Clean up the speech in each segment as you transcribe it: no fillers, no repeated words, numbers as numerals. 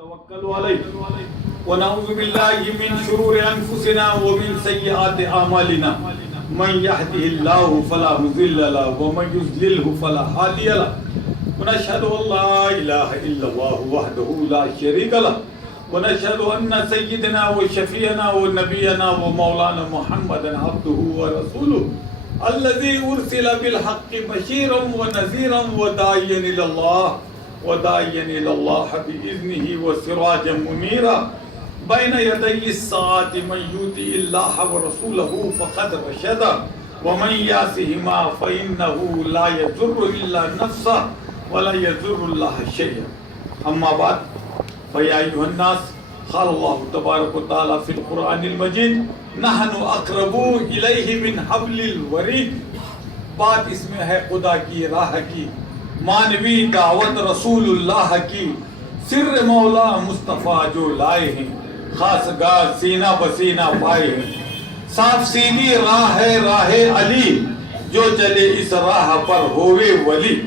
ونتوكل عليه ونعوذ بالله من شرور أنفسنا ومن سيئات أعمالنا من يهده الله فلا مضل له ومن يضلل فلا هادي له ونشهد أن لا إله إلا الله وحده لا شريك له ونشهد أن سيدنا وشفيعنا ونبينا ومولانا محمدا عبده ورسوله الذي أرسل بالحق بشيرا ونذيرا وداعيا إلى الله بإذنه وسراجا منيرا بين يدي الساعة من يطع الله ورسوله فقد رشد ومن يعصهما فإنه لا يضر إلا نفسه ولا يضر الله شيئا أما بعد فيا أيها الناس قال الله تبارك وتعالى في القرآن المجيد نحن أقرب إليه من حبل الوريد بات اس میں ہے خدا کی راہ کی مانوی دعوت رسول اللہ کی سر مولا مصطفیٰ جو لائے ہیں خاص گاہ سینہ بسینہ پائے ہیں صاف سیدھی راہ ہے راہ علی جو چلے اس راہ پر ہوئے ولی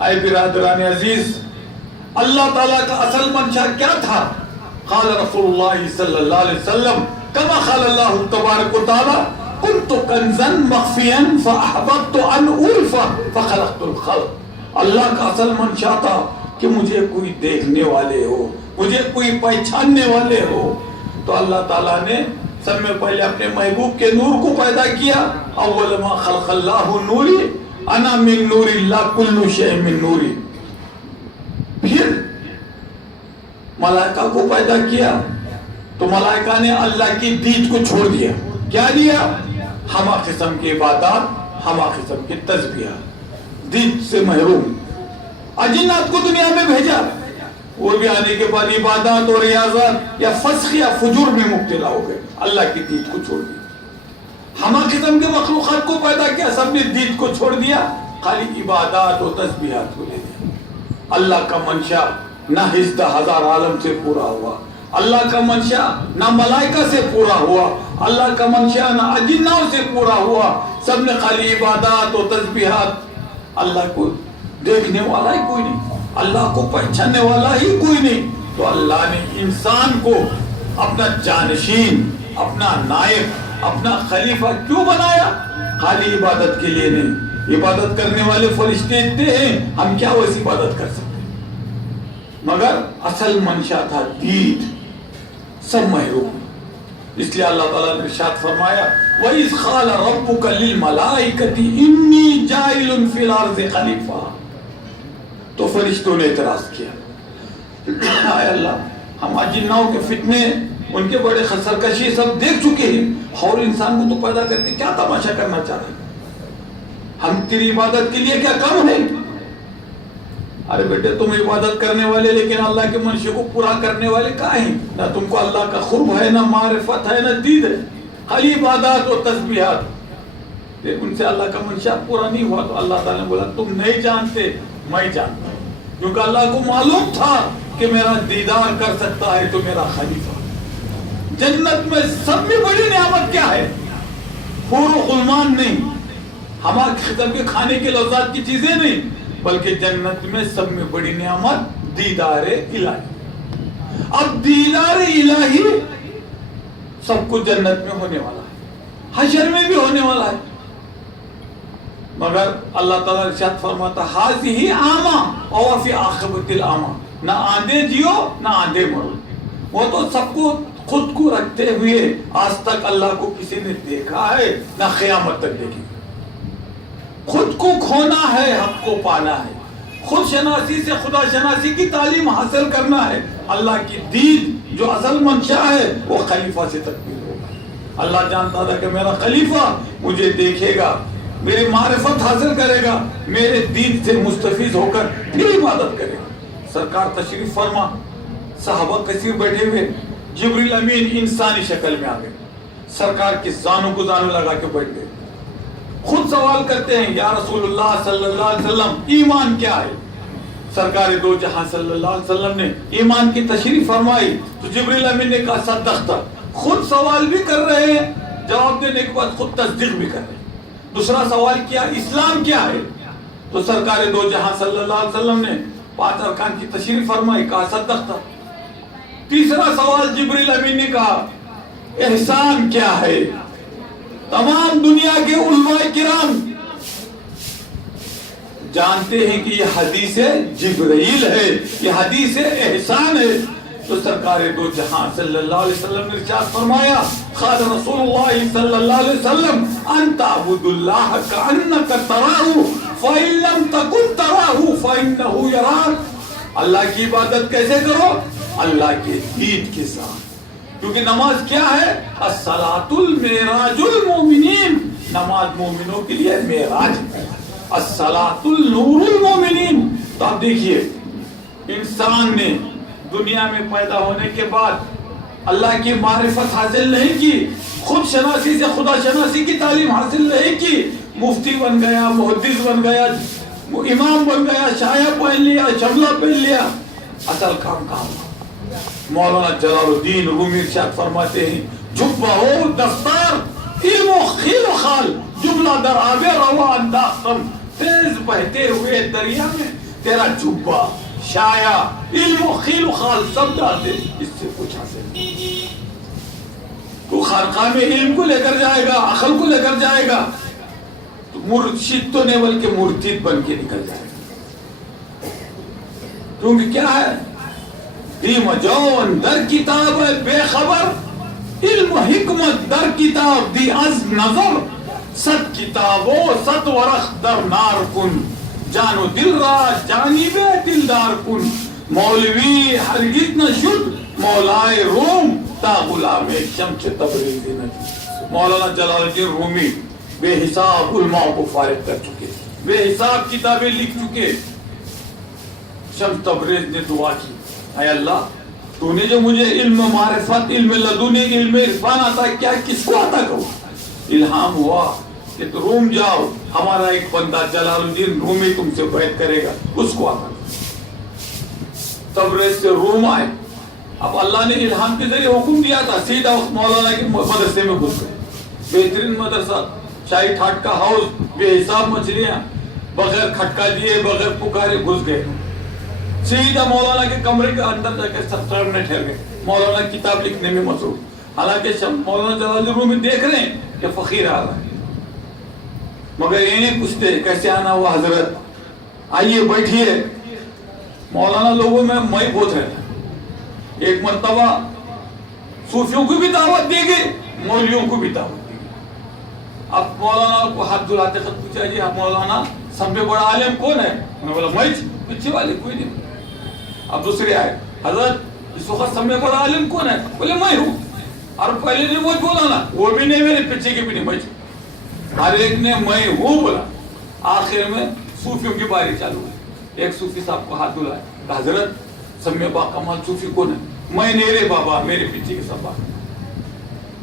اے برادران عزیز اللہ تعالیٰ کا اصل منشا کیا تھا قال رسول اللہ صلی اللہ علیہ وسلم کما قال اللہ تبارک و تعالی كنت کنزا مخفیا فاحببت ان اعرف فخلقت الخلق اللہ کا اصل منشا تھا کہ مجھے کوئی دیکھنے والے ہو مجھے کوئی پہچاننے والے ہو تو اللہ تعالیٰ نے سب میں پہلے اپنے محبوب کے نور کو پیدا کیا اول ما خلق اللہ نوری انا من نور اللہ کل شیء من نوری پھر ملائکہ کو پیدا کیا تو ملائکہ نے اللہ کی دید کو چھوڑ دیا کیا دیا ہمہ قسم کی عبادات ہمہ قسم کی تسبیحات دید سے محروم اجنات کو دنیا میں بھیجا وہ بھی آنے کے بعد عبادات اور ریاضات یا فسق یا فجور میں مبتلا ہو گئے اللہ کی دید کو چھوڑ دیا ہمہ قسم کے مخلوقات کو پیدا کیا سب نے دید کو چھوڑ دیا خالی عبادات اور تسبیحات کو لے دیا اللہ کا منشا نہ ہزدہ ہزار عالم سے پورا ہوا اللہ کا منشا نہ ملائکہ سے پورا ہوا اللہ کا منشا نہ اجنوں سے پورا ہوا سب نے خالی عبادات اور تسبیحات اللہ کو دیکھنے والا ہی کوئی نہیں اللہ کو پہچاننے والا ہی کوئی نہیں تو اللہ نے انسان کو اپنا جانشین اپنا نائب اپنا خلیفہ کیوں بنایا خالی عبادت کے لیے نہیں عبادت کرنے والے فرشتے اتنے ہیں ہم کیا ویسی عبادت کر سکتے مگر اصل منشا تھا دید سب محروم اس لیے اللہ تعالیٰ نے ارشاد فرمایا وَإِذْ قَالَ رَبُّكَ لِلْمَلَائِكَةِ إِنِّي جَاعِلٌ فِي الْأَرْضِ خَلِيفَةً تو فرشتوں نے اعتراض کیا اے اللہ ہم جنوں کے فتنے ان کے بڑے سرکشی سب دیکھ چکے ہیں اور انسان کو تو پیدا کرتے کیا تماشا کرنا چاہ رہے ہیں ہم تیری عبادت کے لیے کیا کم ہے ارے بیٹے تم عبادت کرنے والے لیکن اللہ کے منشے کو پورا کرنے والے کہاں ہیں نہ تم کو اللہ کا قرب ہے نہ معرفت ہے نہ دید ہے خالی عبادات اور تسبیحات ان سے اللہ کا منشا پورا نہیں ہوا تو اللہ تعالیٰ نے بولا تم نہیں جانتے میں جانتا ہوں کیونکہ اللہ کو معلوم تھا کہ میرا دیدار کر سکتا ہے تو میرا خلیفہ جنت میں سب میں بڑی نعمت کیا ہے حور و غلمان نہیں ہمارے قسم کے کھانے کے لذات کی چیزیں نہیں بلکہ جنت میں سب میں بڑی نعمت دیدار الہی اب دیدار الہی سب کو جنت میں ہونے والا ہے حشر میں بھی ہونے والا ہے مگر اللہ تعالیٰ ارشاد فرماتا حاضی عامہ اور فی عاقبت العامہ نہ آندھے جیو نہ آندھے مرو وہ تو سب کو خود کو رکھتے ہوئے آج تک اللہ کو کسی نے دیکھا ہے نہ قیامت تک دیکھے خود کو کھونا ہے حق کو پانا ہے خود شناسی سے خدا شناسی کی تعلیم حاصل کرنا ہے اللہ کی دید جو اصل منشا ہے وہ خلیفہ سے تکمیل ہوگا اللہ جانتا تھا کہ میرا خلیفہ مجھے دیکھے گا میری معرفت حاصل کرے گا میرے دین سے مستفیض ہو کر پھر عبادت کرے گا سرکار تشریف فرما صحابہ کثیر بیٹھے ہوئے جبریل امین انسانی شکل میں آ گئے سرکار کی زانوں کو زانوں لگا کے بیٹھ گئے خود سوال کرتے ہیں یا رسول اللہ صلی اللہ علیہ وسلم ایمان کیا ہے سرکار دو جہاں صلی اللہ علیہ وسلم نے ایمان کی تشریح فرمائی تو جبریل امین نے کہا صدقت خود سوال بھی کر رہے ہیں جواب دینے کے بعد خود تصدیق بھی کر رہے ہیں دوسرا سوال کیا اسلام کیا ہے تو سرکار دو جہاں صلی اللہ علیہ وسلم نے 5 ارکان کی تشریح فرمائی کہا صدقت تیسرا سوال جبریل امین نے کہا احسان کیا ہے؟ تمام دنیا کے علماء کرام جانتے ہیں کہ یہ حدیث جبرائیل ہے، یہ حدیث احسان ہے. تو سرکار دو جہاں صلی اللہ علیہ وسلم نے ارشاد فرمایا قال رسول اللہ صلی اللہ علیہ وسلم ان تعبد اللہ کأنک تراہ فإن لم تکن تراہ فإنہ یراک. اللہ کی عبادت کیسے کرو؟ اللہ کے دید کے ساتھ. کیونکہ نماز کیا ہے؟ الصلاۃ المعراج المومنین، نماز مومنوں کے لیے معراج ہے. الصلاۃ النور المومنین. تو آپ دیکھیے انسان نے دنیا میں پیدا ہونے کے بعد اللہ کی معرفت حاصل نہیں کی، خود شناسی سے خدا شناسی کی تعلیم حاصل نہیں کی، مفتی بن گیا، محدث بن گیا، امام بن گیا، شایہ پہن لیا، شملہ پہن لیا. اصل کام کہاں؟ مولانا جلال الدین رومی ارشاد فرماتے ہیں جبہ ہو دستار علم و خیل و خال جملہ در آب روا انداختم. تیز بہتے ہوئے دریا میں تیرا جبہ شایہ علم و خیل و خال سب ڈال دے، اس سے کچھ حاصل نہیں. تو خانقاہ میں علم کو لے کر جائے گا، عقل کو لے کر جائے گا، تو مرشد تو نہیں بلکہ مرتد بن کے نکل جائے گا. کیونکہ کیا ہے؟ دیم جون در کتاب بے خبر، علم و حکمت در کتاب دی از نظر، ست کتابو ست ورق در نار کن، جان و دل را جانب دلدار کن. مولوی ہرگز نہ شد مولائے روم تا غلام شمس تبریزی نہ. مولانا جلال الدین رومی بے حساب علماء کو فارغ کر چکے، بے حساب کتابیں لکھ چکے. شمس تبریز نے دعا کی اے اللہ تو نے جو مجھے علم معرفت، علم لدنی، علم عرفان عطا کیا، کس کو عطا کروں؟ الہام ہوا کہ تو روم جاؤ، ہمارا ایک بندہ جلال الدین رومی تم سے بیعت کرے گا، اس کو عطا کرو. تبریز سے روم آئے. اب اللہ نے الہام کے ذریعے حکم دیا تھا، سیدھا مولانا کے مدرسے میں گھس گئے. بہترین مدرسہ، شاہی ٹھاٹ کا ہاؤس، بے حساب مچھلیاں، بغیر کھٹکا دیے، بغیر پکارے گھس گئے. سیدھا مولانا کے کمرے کے اندر جا کے 17 منٹ ٹھہر گئے. مولانا کتاب لکھنے میں مصروف. حالانکہ مولانا جلال الدین رومی دیکھ رہے ہیں کہ فقیر آ رہا ہے، مگر یہ نہیں پوچھتے کیسے آنا ہوا حضرت، آئیے بیٹھیے. مولانا لوگوں میں بہت رہتا. ایک مرتبہ صوفیوں کو بھی دعوت دے گی، مولویوں کو بھی دعوت دے گی. اب مولانا کو ہاتھ دھلاتے خط پوچھا جی مولانا سب میں بڑا عالم کون ہے؟ انہوں نے بولا میں، پیچھے والے کوئی نہیں. اب دوسرے آئے حضرت اس وقت سب میں بڑا عالم کون ہے؟ بولے میں ہوں. اور پہلے نے وہ بولا نا، وہ بھی نہیں، میرے پیچھے کے بھی نہیں، میں. ہر ایک نے میں ہوں بولا. آخر میں صوفیوں کی باری چالو ہوئی. ایک صوفی صاحب کو ہاتھ دھلایا کہ حضرت سب میں باکمال صوفی کون ہے؟ میں نہیں رے بابا، میرے پیچھے کے سب بات.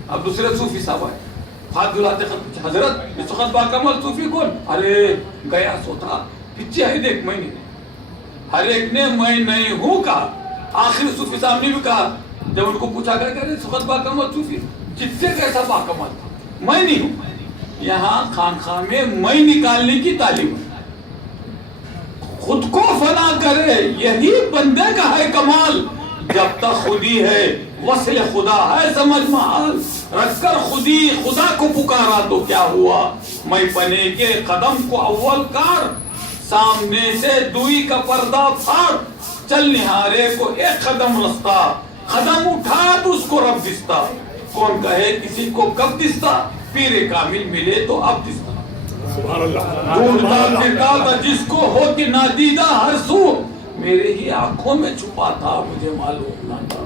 اب دوسرے صوفی صاحب آئے، ہاتھ دھلاتے خط حضرت اس وقت باکمال صوفی کون؟ ارے گیا سو تھا، پیچھے آئی دیکھ میں نہیں. ہر ایک نے میں نہیں ہوں کہا. آخر صوفی صاحب نے بھی کہا، جب ان کو پوچھا گیا کہ اس وقت باکمال صوفی جس سے کیسا باکمال تھا؟ میں نہیں ہوں. یہاں خانقاہ میں میں نکالنے کی تعلیم ہے. خود کو فنا کرے یہی بندے کا ہے کمال. جب تک خودی ہے وصل خدا ہے سمجھ محال. رکھ کر خودی خدا کو پکارا تو کیا ہوا؟ میں پنے کے قدم کو اول کار، سامنے سے دوئی کا پردہ پھاڑ. چل نہارے کو ایک قدم رستا، قدم اٹھا تو اس کو رب دستا. کون کہے کسی کو کب دستا، پیر کامل ملے تو اب دستا. ڈھونڈتا پھرتا تھا جس کو ہوتی نادیدہ ہر سو، میرے ہی آنکھوں میں چھپا تھا مجھے معلوم نہ تھا.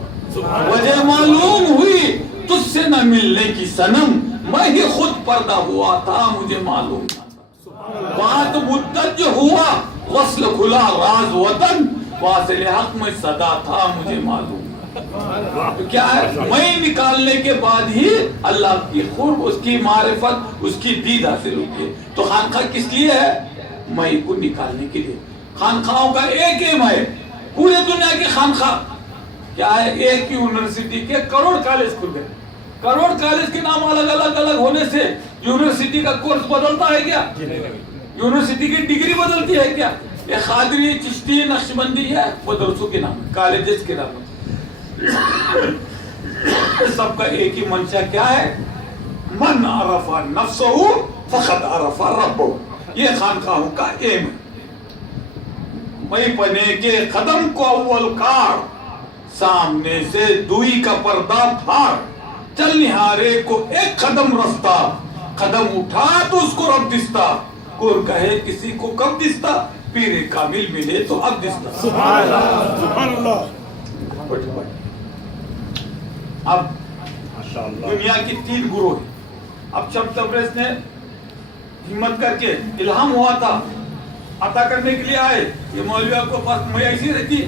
وجہ معلوم ہوئی تجھ سے نہ ملنے کی صنم، میں ہی خود پردہ ہوا تھا مجھے معلوم نہ تھا. بات مدت جو ہوا وصل کھلا راز وطن، واصل حق میں صدا تھا مجھے معلوم. کیا ہے؟ میں نکالنے کے بعد ہی اللہ کی قرب، اس کی معرفت، اس کی دید حاصل ہوتی ہے. تو خانقاہ کس لیے ہے؟ میں کو نکالنے کے لیے. خانقاہوں کا ایک ایم ہے. پورے دنیا کی خانقاہ کیا ہے؟ ایک یونیورسٹی کے کروڑ کالج کھل گئے. کروڑ کالج کے نام الگ الگ ہونے سے یونیورسٹی کا کورس بدلتا ہے کیا؟ یونیورسٹی کی ڈگری بدلتی ہے کیا؟ یہ قادری، چشتی، نقشبندی ہے مدرسوں کے نام، کالجز کے نام. سب کا ایک ہی منشا کیا ہے؟ من عرف نفسہ فقد عرف ربہ. یہ خانقاہوں کا ایم ہے. میں پنے کے قدم کو اول کار، سامنے سے دوئی کا پردہ پھاڑ. چل نہارے کو ایک قدم رستا، قدم اٹھا تو اس کو رب دستا. کور کہے کسی کو کب دستا، پیر کامل ملے تو اب دستا. سبحان اللہ سبحان اللہ. اب دنیا کی 3 گروہ ہیں. اب شمس تبریز نے ہمت کر کے، الہام ہوا تھا، عطا کرنے کے لیے آئے. یہ مولوی آپ کو پاس میں ایسی رہتی،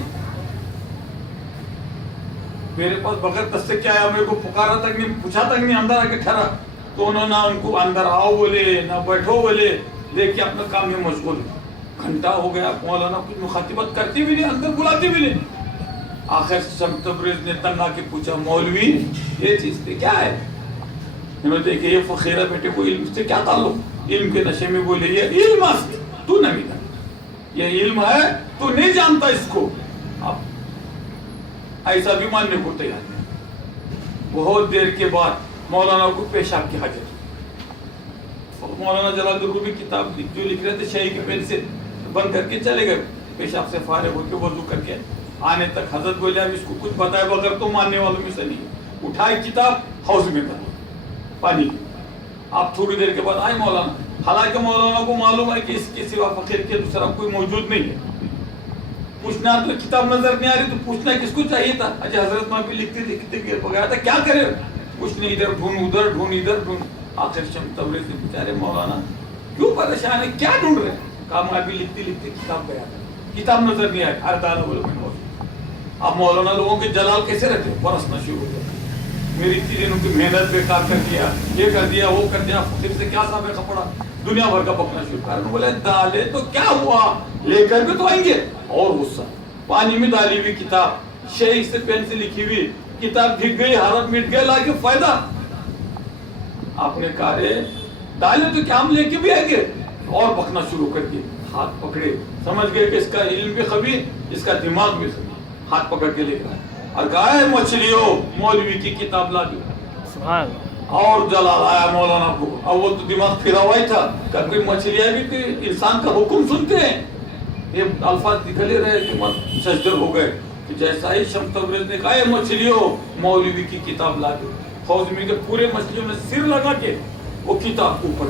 میرے پاس بغیر دس سے کیا آیا، میرے کو پکارا تک نہیں، پوچھا تک نہیں، اندر آ کے ٹھہرا. تو انہوں نے ان کو اندر آؤ بولے نہ بیٹھو بولے، دیکھیے اپنے کام میں مشغول. گھنٹہ ہو گیا، مولانا کچھ مخاطبت کرتی بھی نہیں، اندر بلاتی بھی نہیں. آخر شمس تبریز نے تنگ آ کے پوچھا، مولوی یہ چیز پہ کیا ہے؟ انہوں نے دیکھے یہ فقیرہ بیٹے کو علم سے کیا تعلق؟ علم کے نشے میں بولے یہ علم است تو نہیں جانتا، یہ علم ہے تو نہیں جانتا اس کو. اب ایسا بھی ماننے کو تیار ہے. بہت دیر کے بعد مولانا کو پیشاب کی حاجت. مولانا جلال الرومی کتاب جو لکھ رہے تھے شاہی کے پین سے بند کر کے چلے گئے. پیشاب سے فارغ ہو کے وضو کر کے آنے تک حضرت بولے اب اس کو کچھ بتائے بغیر تو ماننے والوں میں سے نہیں. اٹھائی کتاب حوض میں ڈالی پانی کی. آپ تھوڑی دیر کے بعد آئے مولانا. حالانکہ مولانا کو معلوم ہے کہ اس کے سوا فقیر کے دوسرا کوئی موجود نہیں ہے. پوچھنا تو کتاب نظر نہیں آ رہی تو پوچھنا کس کو چاہیے تھا؟ اچھا حضرت وہاں پہ لکھتے گیا تھا کیا کرے، کچھ نہیں، ادھر ڈھونڈ ادھر ڈھونڈ ادھر ڈھونڈ. آخر شمس تبریز نے بیچارے مولانا کیوں پریشان ہے، کیا ڈھونڈ رہے ہیں؟ کہا میں ابھی لکھتی کتاب گیا تھا، کتاب نظر نہیں آئی. ارے دادا بولو میں موجود. اب مولانا لوگوں کے جلال کیسے رہتے، برسنا شروع ہو گیا. میری چیزیں ان کی محنت بیکار کر دیا، یہ کر دیا وہ کر دیا، فقیر سے کیا سابقہ پڑا، دنیا بھر کا بکنا شروع کر. بولے ڈالے تو کیا ہوا، لے کر بھی تو آئیں گے. اور غصہ، پانی میں ڈالی ہوئی کتاب، شیخ سے پین سے لکھی ہوئی کتاب بھیگ گئی، حرف مٹ گئے، لا کے فائدہ. آپ نے کہا رے ڈالے تو کیا ہم لے کے بھی آئیں گے. اور بکنا شروع کر کے ہاتھ پکڑے، سمجھ گئے کہ اس کا علم بھی خبیر، اس کا دماغ بھی خبیر. ہاتھ پکڑ کے لے کر اور کہا ہے مچھلیوں مولوی کی کتاب لا دی. اور جلال آیا مولانا کو. اب وہ تو دماغ پھرا ہوا ہی تھا کہ کوئی مچھلیاں بھی کوئی انسان کا حکم سنتے ہیں. یہ الفاظ نکلے رہے کہ سجدر ہو گئے کہ جیسا ہی شمس تبریز نے کہا ہے مچھلیوں مولوی کی کتاب لا دی. فوج میں کے پورے مچھلیوں نے سر لگا کے وہ کتاب کو اوپر.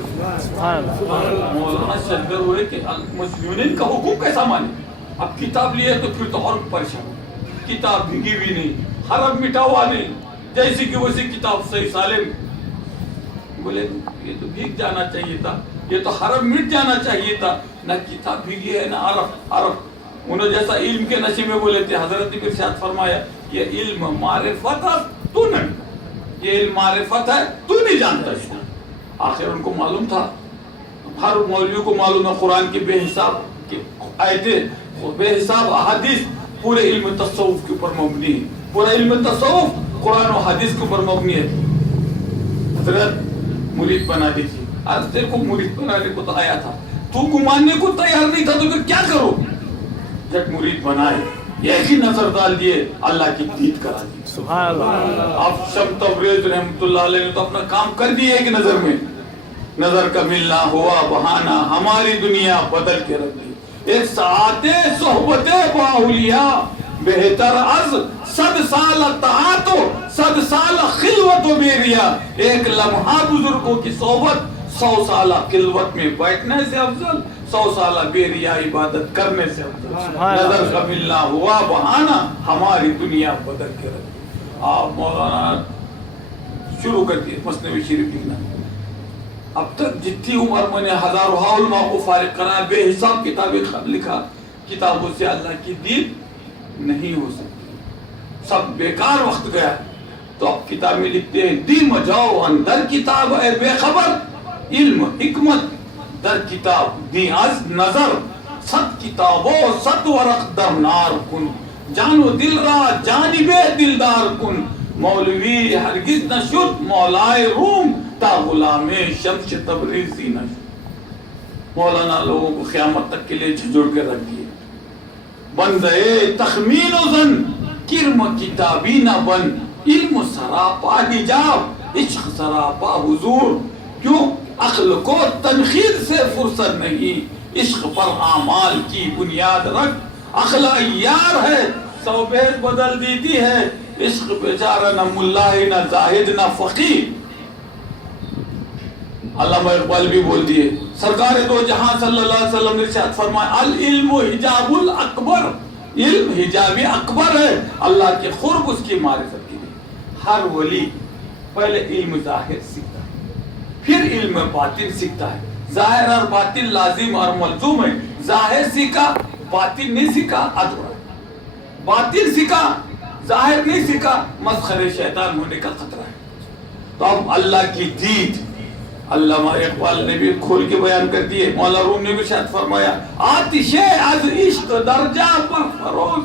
مولانا سجدر ہوئے کہ مچھلیوں نے ان کا حکم کیسا مانے. اب کتاب لیے تو پھر تو اور پریشان. کتاب بھیگی بھی نہیں، حرف مٹا ہوا نہیں، جیسی کہ ویسی کتاب صحیح سالم. بولے یہ تو بھیگ جانا چاہیے تھا، یہ تو حرف مٹ جانا چاہیے تھا، نہ کتاب بھیگی ہے نہ حرف. انہوں جیسا علم کے نشے میں بولے تھے. حضرت نے ارشاد فرمایا یہ علم معرفت ہے تو نہیں، یہ علم معرفت ہے تو نہیں جانتا اس کو. آخر ان کو معلوم تھا، ہر مولوی کو معلوم ہے قرآن کی بے حساب کی آیتیں، بے حساب احادیث پورے علم تصوف کے اوپر مبنی ہے. پورا علم تصوف قرآن و حدیث کے اوپر مبنی ہے. حضرت مرید بنا دیجیے. آج تیرے کو مرید بنانے کو تو آیا تھا، تو کو ماننے کو تیار نہیں تھا تو پھر کیا کرو. جب مرید بنائے ایک ہی نظر ڈال دیے، اللہ کی دید کرا دی. سبحان اللہ. اب شمس تبریز رحمت اللہ علیہ نے تو اپنا کام کر دیا ایک نظر میں. نظر کا ملنا ہوا بہانہ، ہماری دنیا بدل کے رکھ دی. ایک ساعت صحبت باولیاء بہتر از 100 سال طاعت و 100 سال خلوت و بیریا. ایک لمحہ بزرگوں کی صحبت 100 سالہ خلوت میں بیٹھنے سے افضل، 100 سالہ بیریا عبادت کرنے سے افضل. نظر کا ملنا ہوا بہانہ، ہماری دنیا بدل کے رکھ دی. آپ مولانا شروع کر دیے مثنوی شریف لکھنا. اب تک جتنی عمر میں نے ہزاروں علماء کو فارغ کرا، بے حساب کتابیں لکھا، کتابوں سے اللہ کی دید نہیں ہو سکتی، سب بیکار وقت گیا. تو اب کتاب میں لکھتے ہیں دی مجاؤ اندر کتاب اے بے خبر، علم حکمت در کتاب دی از نظر، 100 کتابوں 100 ورق در نار کن، جان و دل را جانب دلدار کن. مولوی ہرگز نہ شد مولائے روم تا غلام شمس تبریزی نہ شد. مولانا لوگوں کو قیامت تک کے لیے جھنجھوڑ کے رکھ دیے. بندے تخمین و زن کرم کتابی نہ بن، علم سراپا حجاب، عشق سراپا حضور، کیوں عقل کو تنخیر سے فرصت نہیں، عشق پر اعمال کی بنیاد رکھ، عقل عیار ہے 100 بیت بدل دیتی ہے، عشق بیچارہ نہ ملا ہے نہ زاہد نہ فقیر۔ علامہ اقبال بھی بول دیے، سرکار دو جہاں صلی اللہ علیہ وسلم نے ارشاد فرمایا العلم حجاب الاکبر، علم حجاب اکبر ہے اللہ کے قرب اس کی معرفت کے لیے۔ ہر ولی پہلے علم ظاہر سیکھتا ہے، پھر علم باطن سیکھتا ہے۔ ظاہر اور باطن لازم اور ملزوم ہے، ظاہر سیکھا باطن نہیں سیکھا ادھورا، باطن سیکھا ظاہر نہیں سیکھا مسخر شیطان ہونے کا خطرہ ہے۔ تو اب اللہ کی دید علامہ اقبال نے بھی کھول کے بیان کر دیے، مولا روم نے بھی شاید فرمایا آتش از عشق درجہ پر فروز،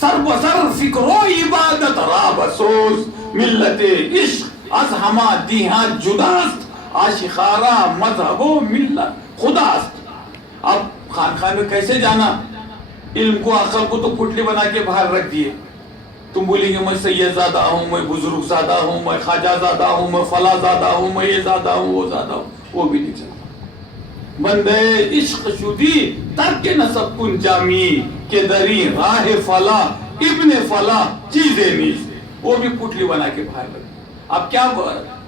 سر بسر فکر و عبادت را بسوز، ملت عشق از ہما دیہاں جداست، عاشقارہ مذہب و ملت خداست۔ اب خانقاہ میں کیسے جانا؟ علم کو عقل کو تو پٹلی بنا کے باہر رکھ دیے، تم بولیں گے میں سید زادہ ہوں، میں بزرگ زادہ ہوں، میں خواجہ زادہ ہوں، میں فلاں زادہ ہوں، میں یہ زادہ ہوں، وہ زادہ ہوں، وہ بھی نہیں چلتا۔ بندے عشق شدی ترک نسب کن جامی کہ دری راہ فلاں ابن فلاں چیزیں نیز، وہ بھی پٹلی بنا کے باہر رکھ۔ اب کیا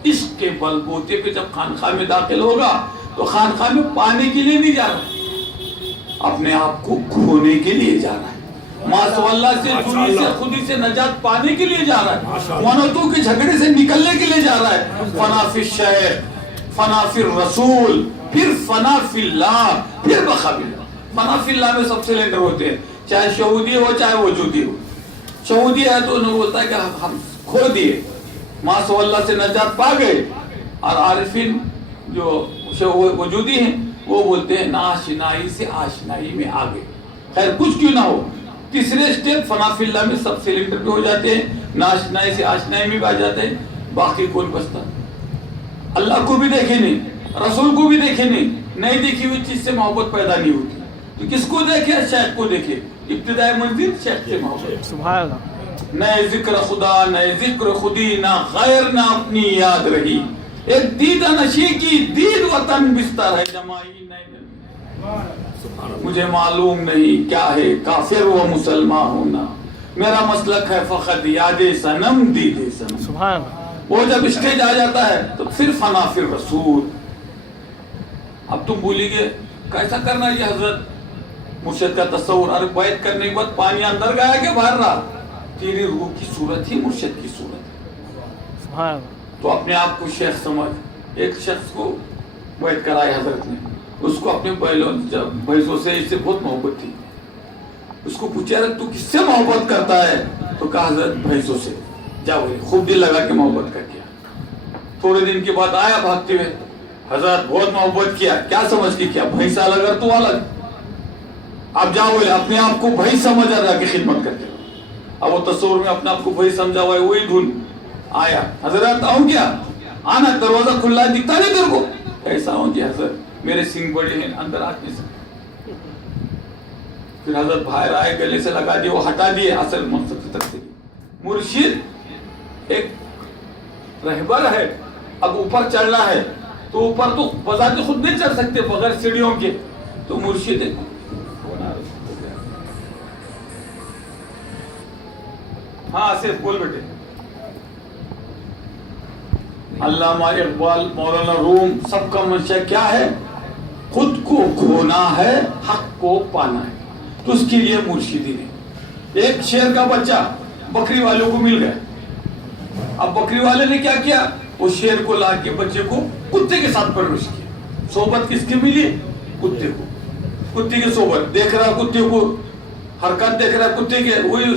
عشق کے بل بوتے پہ جب خانقاہ میں داخل ہوگا تو خانقاہ میں پانے کے لیے نہیں جا رہا، اپنے آپ کو کھونے کے لیے جا رہا ہے، ماسو اللہ سے جنی سے خودی سے نجات پانے کے لیے جا رہا ہے، منتوں کے جھگڑے سے نکلنے کے لیے جا رہا ہے۔ فنا فی الشیخ، فنا فی الرسول، پھر فنا فی اللہ، پھر بقا باللہ۔ فنا فی اللہ میں سب سلنڈر ہوتے ہیں، چاہے شہودی ہو چاہے وجودی ہو۔ شہودی ہے تو انہوں بولتا ہے کہ ہم کھو دیے، ماسو اللہ سے نجات پا گئے، اور عارفین جو وجودی ہیں وہ بولتے ہیں ناشنائی سے آشنائی میں آگے۔ خیر کچھ کیوں نہ ہو، تیسرے سٹیپ فنا فی اللہ میں سب سلنڈر پہ ہو جاتے ہیں، ناشنائی سے آشنائی میں بھی آ جاتے ہیں، باقی کون بچتا؟ اللہ کو بھی دیکھے نہیں، رسول کو بھی دیکھے نہیں، نئی دیکھی ہوئی چیز سے محبت پیدا نہیں ہوتی، تو کس کو دیکھے؟ شیخ کو دیکھے، ابتدائی منزل شیخ سے محبت۔ سبحان اللہ۔ نئے ذکر خدا نئے ذکر خودی، نہ غیر نہ اپنی یاد رہی، ایک دیدہ نشی کی دید وطن بستر ہے جمائی نئے دل۔ مجھے معلوم نہیں کیا ہے کافر و مسلمان ہونا، میرا مسلک ہے فقط یاد صنم دید صنم۔ سبحان اللہ۔ وہ جب اسٹیج آ جاتا ہے تو پھر فنا فی الرسول۔ اب تم بولی گے کیسا کرنا یہ حضرت مرشد کا تصور؟ ارے بیعت کرنے کے بعد پانی اندر گیا کہ باہر رہا؟ تیری روح کی صورت ہی مرشد کی صورت ہے۔ سبحان اللہ۔ تو اپنے آپ کو شیخ سمجھ۔ ایک شخص کو بیعت کرائی حضرت نے، اس کو اپنے بھائیوں سے اس سے بہت محبت تھی، اس کو پوچھا تو کس سے محبت کرتا ہے؟ تو کہا حضرت بھائیوں سے۔ جاؤ خوب دل لگا کے محبت کر دیا۔ تھوڑے دن کے بعد آیا بھاگتے ہوئے، حضرت بہت محبت کیا، کیا سمجھ کے کیا؟ بھائی سال اگر تو الگ، اب جاؤ اپنے آپ کو بھائی سمجھ رہا کہ خدمت کرتے ہو۔ اب وہ تصور میں اپنے آپ کو بھائی سمجھا ہوا ہے، وہی دھن آیا، حضرت آؤں کیا؟ آنا، دروازہ کھلا ہے، دکھتا نہیں تیرے کو؟ ایسا ہوں جی حضرت میرے سنگ بڑے ہیں، اندر آ نہیں سکتے۔ پھر حضرت باہر آئے، گلے سے لگا دیے، وہ ہٹا دیے، اصل مقصد کی طرف سے۔ مرشد ایک رہبر ہے، اب اوپر چڑھنا ہے تو اوپر تو بذات خود نہیں چڑھ سکتے بغیر سیڑھیوں کے، تو مرشد ہاں صرف بول بیٹے۔ علامہ اقبال، مولانا روم، سب کا منشا کیا ہے؟ خود کو کھونا ہے، حق کو پانا ہے، تو اس کے لیے مرشدی نے۔ ایک شیر کا بچہ بکری والوں کو مل گیا، اب بکری والے نے کیا کیا؟ وہ شیر کو لا کے بچے کو کتے کے ساتھ پرورش کیا۔ صحبت کس کی ملی؟ کتے کو، کتے کی صحبت، دیکھ رہا کتے کو، حرکت دیکھ رہا کتے کے، وہی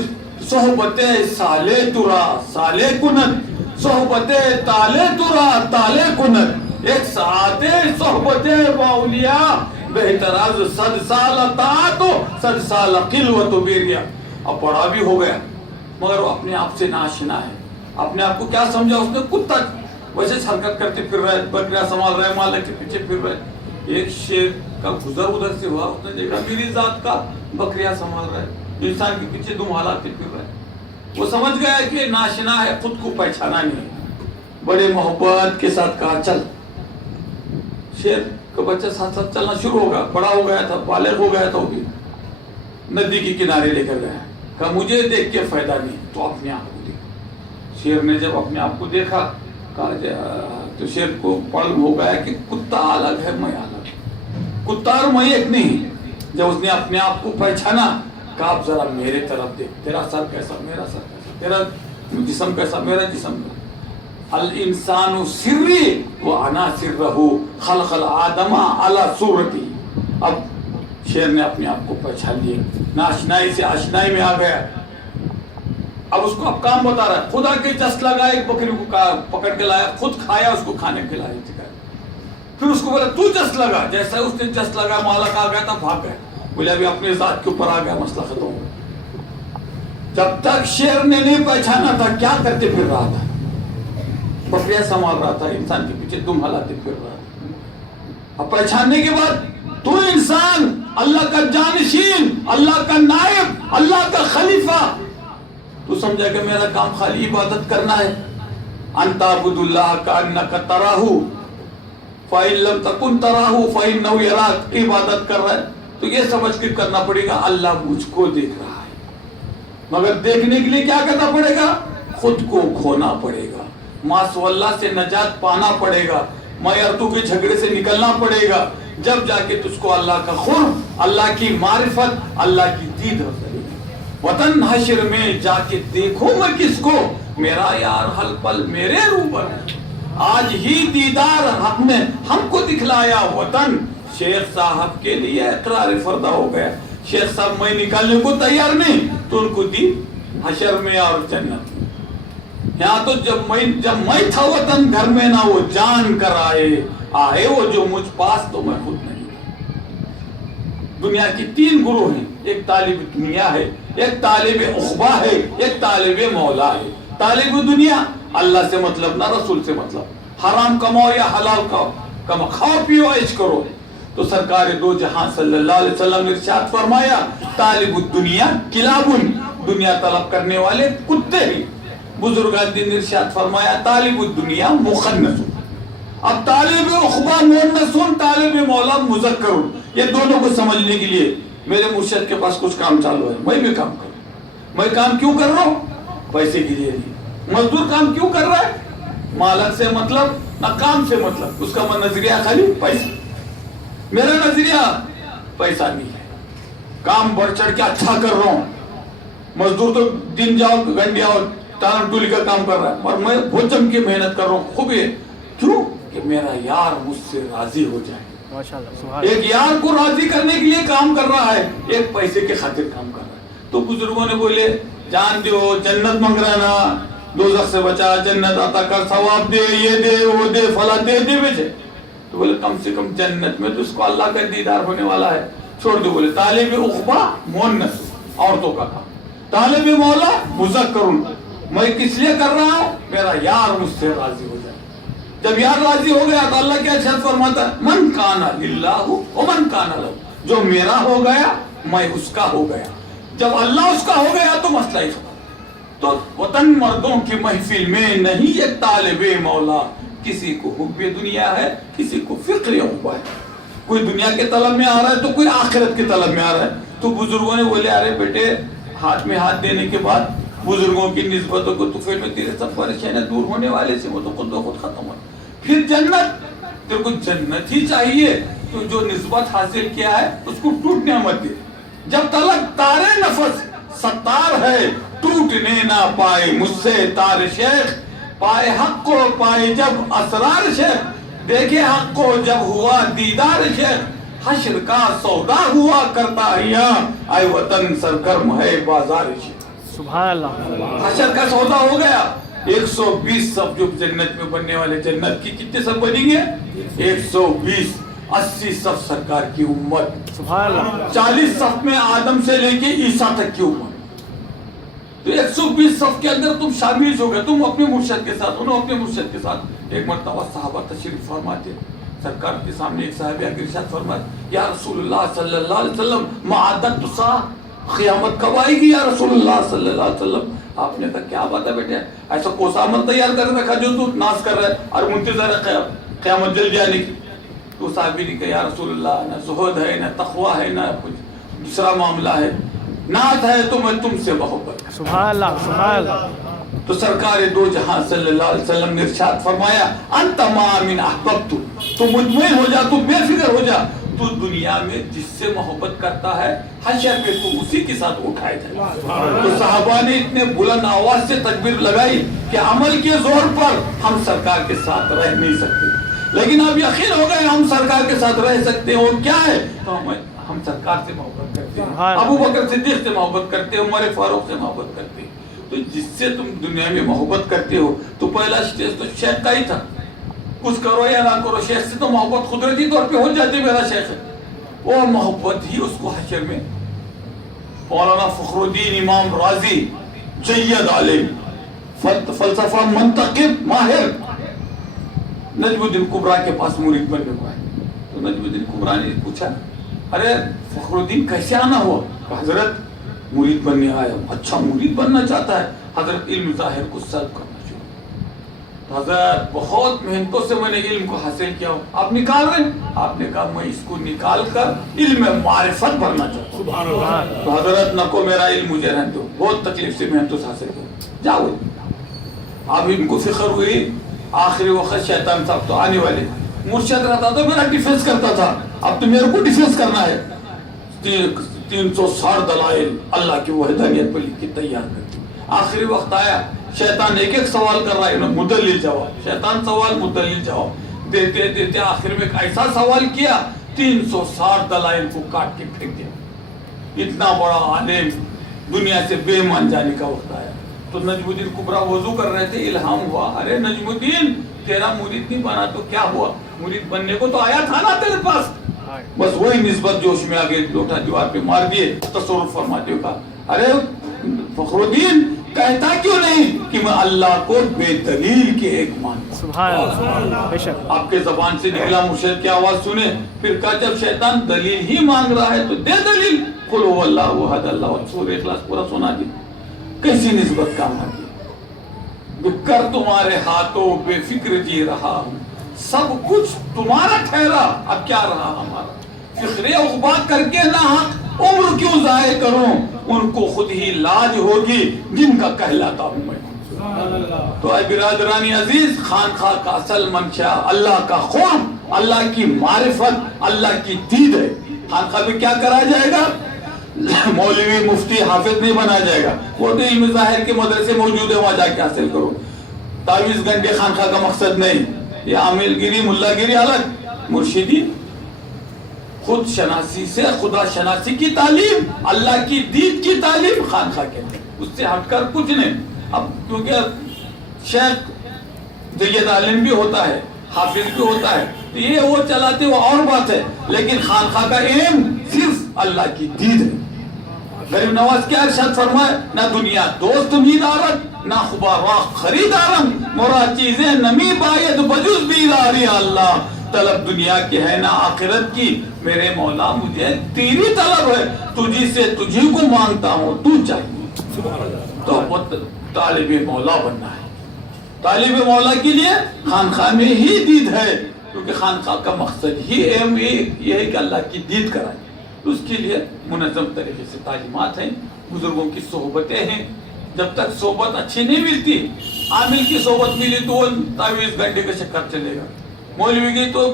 صحبت سالے ترا سالے کنت، صحبت تالے ترا تالے کنت، ایک ساعت صحبت باولیاء بہتر از 100 سال اطاعت و 100 سال قلوت و بیریا۔ اب بڑا بھی ہو گیا مگر وہ اپنے آپ سے ناشنا ہے، اپنے آپ کو کیا سمجھا اس نے؟ کتا، ویسے حرکت کرتے پھر رہے، بکریاں سنبھال رہے، مالک کے پیچھے پھر رہے۔ ایک شیر کا گزر ادھر سے ہوا، اس نے دیکھا میری ذات کا بکریاں سنبھال رہے، انسان کے پیچھے دم حالاتے پھر رہے، وہ سمجھ گیا کہ ناشنا ہے، خود کو پہچانا نہیں. بڑے محبت کے ساتھ کہا چل. شیر کا بچہ ساتھ ساتھ چلنا شروع ہوگا، بڑا ہو گیا تھا، بالغ ہو گیا تھا. وہ بھی ندی کے کنارے لے کر گیا. کہا مجھے دیکھ کے فائدہ نہیں، تو اپنے آپ کو دیکھ. شیر نے جب اپنے آپ کو دیکھا تو شیر کو معلوم ہو گیا کہ کتا الگ ہے، میں الگ. کتا اور میں ایک نہیں. جب اس نے اپنے آپ کو پہچانا کہا اب ذرا میرے طرف دیکھ، تیرا سر کیسا میرا سر کیسا، تیرا جسم کیسا میرا جسم. الانسان سری وانا سرہ خلق الآدم علی صورتی. اب شیر نے اپنے آپ کو پہچان لیا، ناشنائی سے آشنائی میں آ گیا. اب اس کو اب کام بتا رہا ہے. خدا کے جس لگا، ایک بکری کو پکڑ کے لایا، خود کھایا، اس کو کھانے کے لائے. پھر اس کو بولا تو جس لگا. جیسا اس نے جس لگا، مالک آ گیا تھا، بھاگ گیا. بولے ابھی اپنے ذات کے اوپر آ گیا، مسئلہ ختم ہو گیا. جب تک شیر نے نہیں پہچانا تھا کیا کرتے پھر رہا تھا، بکریاں سنبھال رہا تھا، انسان کے پیچھے دم ہلاتے پھر رہا تھا. اب پہچاننے کے بعد تو انسان، اللہ کا جانشین، اللہ کا نائب، اللہ کا خلیفہ. تو سمجھا کہ میرا کام خالی عبادت کرنا ہے. ان تعبد اللہ کانک تراہ فإن لم تکن تراہ فإنہ یراک. عبادت کر رہا ہے تو یہ سمجھ کے کرنا پڑے گا اللہ مجھ کو دیکھ رہا ہے. مگر دیکھنے کے لیے کیا کرنا پڑے گا؟ خود کو کھونا پڑے گا، ماسو اللہ سے نجات پانا پڑے گا، میرتو کے جھگڑے سے نکلنا پڑے گا. جب جا کے تجھ کو اللہ کا قرب، اللہ کی معرفت، اللہ کی دید ہو سکے. وطن حشر میں جا کے دیکھوں میں کس کو، میرا یار ہل پل میرے روبر ہے. آج ہی دیدار حق نے ہم کو دکھلایا وطن. شیخ صاحب کے لیے اقرار فردا ہو گیا. شیخ صاحب میں نکالنے کو تیار نہیں تو ان کو دی حشر میں اور جنت میں. یہاں تو جب میں تھا وطن گھر میں نہ وہ جان کر آئے وہ جو مجھ پاس تو میں خود نہیں. دنیا کی تین گروہ ہیں، ایک طالب دنیا ہے، ایک طالب عقبہ ہے، ایک طالب مولا ہے. طالب دنیا اللہ سے مطلب نہ رسول سے مطلب، حرام کماؤ یا حلال کماؤ، کھاؤ پیو عیش کرو. تو سرکار دو جہاں صلی اللہ علیہ وسلم نے ارشاد فرمایا طالب الدنیا کلابن، دنیا طلب کرنے والے کتے ہیں. بزرگان دین نے ارشاد فرمایا طالب الدنیا مخنث. اب طالب عقبہ مؤنث، طالب مولا مذکر. یہ دونوں کو سمجھنے کے لیے میرے مرشد کے پاس کچھ کام چالو ہے، میں بھی کام کروں. میں کام کیوں کر رہا ہوں؟ پیسے کے لیے نہیں. مزدور کام کیوں کر رہا ہے؟ مالک سے مطلب نہ کام سے مطلب. اس کا نظریہ خالی پیسہ. میرا نظریہ پیسہ نہیں ہے، کام بڑھ چڑھ کے اچھا کر رہا ہوں. مزدور تو دن جاؤ گنڈیا اور تارم ٹولی کا کام کر رہا ہے، اور میں بہت جم کے محنت کر رہا ہوں. خوب ہے کیوں کہ میرا یار مجھ سے راضی ہو جائے. ایک یار کو راضی کرنے کے لیے کام کر رہا ہے، ایک پیسے کے خاطر کام کر رہا ہے. تو بزرگوں نے بولے جان دیو، جنت مانگ رہا نا، دوزخ سے بچا، جنت عطا کر، ثواب دے، یہ دے وہ دے، فلا دے بیچے. تو بولے کم سے کم جنت میں تو اس کو اللہ کا دیدار ہونے والا ہے، چھوڑ دو. بولے طالب عقبہ مؤنث، عورتوں کا کام. طالب مولا مذکر، میں کس لیے کر رہا ہوں؟ میرا یار مجھ سے راضی ہو جائے. جب یار راضی ہو گیا تو اللہ کیا ارشاد فرماتا ہے من کان للہ ومن کان لہ. جو میرا ہو گیا میں اس کا ہو گیا. جب اللہ اس کا ہو گیا تو مسئلہ ہی ختم. تو وطن مردوں کی محفل میں نہیں ایک طالب مولا. کسی کو حب دنیا ہے، کسی کو فکر عقبہ ہے. کوئی دنیا کے طلب میں آ رہا ہے تو کوئی آخرت کے طلب میں آ رہا ہے. تو بزرگوں نے بولے ارے بیٹے، ہاتھ میں ہاتھ دینے کے بعد بزرگوں کی نسبتوں کو تو پھر میں تیرے سب پریشانیاں دور ہونے والے سے وہ تو خود بخود ختم ہو. پھر جنت، تیرے کو جنت ہی چاہیے تو جو نسبت حاصل کیا ہے اس کو ٹوٹنے مت دے. جب تلک تارے نفس ستار ہے، ٹوٹنے نہ پائے مجھ سے تار شیخ. پائے حق کو پائے جب اسرار شیخ، دیکھے حق کو جب ہوا دیدار شیخ. حشر کا سودا ہوا کرتا یہاں، اے وطن سرگرم ہے بازار شیخ. سبحان اللہ. حشر کا سودا ہو گیا. 120 صف جو جنت میں بننے والے، جنت کی کتنے صف بنیں گے؟ 120. 80 صف سرکار کی امت. سبحان اللہ. 40 صف میں آدم سے لے کے عیسیٰ تک کی امت. تو 120 صف کے اندر تم شامل ہو گئے، تم اپنے مرشد کے ساتھ، انہوں اپنے مرشد کے ساتھ. ایک مرتبہ صحابہ تشریف فرماتے، سرکار کے سامنے ایک صحابی آ کے ارشاد فرمایا یا رسول اللہ صلی اللہ علیہ وسلم معدت ساعہ، قیامت کب آئے گی یا رسول اللہ صلی اللہ علیہ وسلم؟ آپ نے کہا کیا بات ہے بیٹے, ایسا کوسا عمل تیار کر رکھا جو تو ناز کر رہا ہے اور منتظر ہے قیامت جل جانے کی. تو صحابی نے کہا یا رسول اللہ, نہ زہد ہے, نہ تقوی ہے, نہ کچھ دوسرا معاملہ ہے, نعت ہے تو میں تم سے محبت کرتا ہوں. سبحان اللہ, سبحان اللہ. تو سرکار دو جہاں صلی اللہ علیہ وسلم نے ارشاد فرمایا انت ما من احببت, تو مطمئن ہو جا, تو بے فکر ہو جا, تو دنیا میں جس سے محبت کرتا ہے حشر میں تو اسی کے ساتھ اٹھائے جائے. تو صحابہ نے اتنے بلند آواز سے تکبیر لگائی کہ عمل کے زور پر ہم سرکار کے ساتھ رہ نہیں سکتے, لیکن اب یقین ہو گئے ہم سرکار کے ساتھ رہ سکتے ہیں. اور کیا ہے, تو ہم سرکار سے محبت کرتے ہیں, ابو بکر صدیق سے محبت کرتے ہیں, عمر فاروق سے محبت کرتے ہیں. تو جس سے تم دنیا میں محبت کرتے ہو, تو پہلا سٹیج تو شیخ کا ہی تھا, کچھ کرو یا نہ کرو, شیخ سے تو محبت قدرتی طور پہ ہو جاتی, میرا شیخ ہے. وہ محبت ہی اس کو حشر میں مولانا فخر الدین امام رازی جید عالم, فلسفہ منتقب ماہر, نجم الدین کبریٰ کے پاس مرید بننے ہوا ہے. تو نجم الدین کبریٰ نے پوچھا ارے فخر الدین کیسے آنا ہوا؟ حضرت مرید بننے آیا. اچھا مرید بننا چاہتا ہے, حضرت علم ظاہر کو سلب کرنا شروع. تو حضرت بہت محنتوں سے میں نے علم کو حاصل کیا ہوں, آپ نکال رہے ہیں. آپ نے کہا میں اس کو نکال کر علم معرفت بھرنا چاہتا ہوں. تو حضرت نکو میرا علم مجھے رہنے دو, بہت تکلیف سے محنتوں سے حاصل کیا, جاؤ. اب ان کو فکر ہوئی آخری وقت شیطان صاحب تو آنے والے, مرشد رہتا تو میرا ڈیفینس کرتا تھا, اب تو میرے کو ڈیفینس کرنا ہے. 360 دلائل اللہ کی وحدانیت پر لکھ کے تیار کرتے. آخری وقت آیا, شیطان ایک ایک سوال کر رہا ہے, مدلل جواب, شیطان سوال مدلل جواب دیتے دیتے آخر میں ایک ایسا سوال کیا 360 دلائل کو کاٹ کے پھینک دیا. اتنا بڑا عالم دنیا سے بے مان جانے کا وقت آیا. تو نجم الدین کبریٰ وضو کر رہے تھے, الہام ہوا, ارے نجم الدین تیرا مرید نہیں بنا تو کیا ہوا, مرید بننے کو تو آیا تھا نا تیرے پاس. بس وہی نسبت جوش میں آگے لوٹا دیوار پہ مار دیے, تصرف فرماتے ہوئے کہا ارے فخر الدین کہتا کیوں نہیں کہ میں اللہ کو بے دلیل کے ایک مانتا ہوں. سبحان اللہ, بے شک. آپ کے زبان سے نکلا مرشد کی آواز سنے, پھر کہا جب شیطان دلیل ہی مانگ رہا ہے تو دے دلیل. قل هو اللہ احد اللہ, سورہ اخلاص پورا سنا دی. کیسی نسبت کام آگی, بکر تمہارے ہاتھوں بے فکر جی رہا ہوں, سب کچھ تمہارا ٹھہرا, اب کیا رہا ہمارا. فخر عقبہ کر کے نہ حق عمر کیوں ضائع کروں, ان کو خود ہی لاج ہوگی جن کا کہلاتا ہوں میں. تو اے برادرانی عزیز, خانقاہ کا اصل منشا اللہ کا خوف, اللہ کی معرفت, اللہ کی دید ہے. خانقاہ میں کیا کرا جائے گا, مولوی مفتی حافظ نہیں بنا جائے گا, وہ تو علم ظاہر کے مدرسے موجود ہے, وہاں جا کے حاصل کرو. تعویذ گھنٹے خانقاہ کا مقصد نہیں, یہ عامل گیری ملا گیری الگ. مرشدی خود شناسی سے خدا شناسی کی تعلیم, اللہ کی دید کی تعلیم خانقاہ کہتے ہیں, اس سے ہٹ کر کچھ نہیں. اب کیونکہ شیخ جید عالم بھی ہوتا ہے, حافظ بھی ہوتا ہے, تو یہ وہ چلاتے وہ اور بات ہے, لیکن خانقاہ کا ایم صرف اللہ کی دید ہے. غریب نواز کیا ارشاد فرمائے, نہ دنیا دوست می دارد نہ خبراق خریدارم, مراد چیزیں نمی باید بجز بیداری اللہ. طلب دنیا کی ہے نہ آخرت کی, میرے مولا مجھے تیری طلب ہے, تجھی سے تجھی کو مانگتا ہوں, تو چاہیے. تو طالب مولا بننا ہے. طالب مولا کے لیے خانقاہ میں ہی دید ہے, کیونکہ خانقاہ کا مقصد ہی ایم یہ ہے کہ اللہ کی دید کرائے. اس کے لیے منظم طریقے سے تعلیمات ہیں, بزرگوں کی صحبتیں ہیں. جب تک صحبت اچھی نہیں ملتی, عامل کی صحبت ملی تو وہ تعویذ گھنٹے کا چکر چلے گا, مولوی کی تو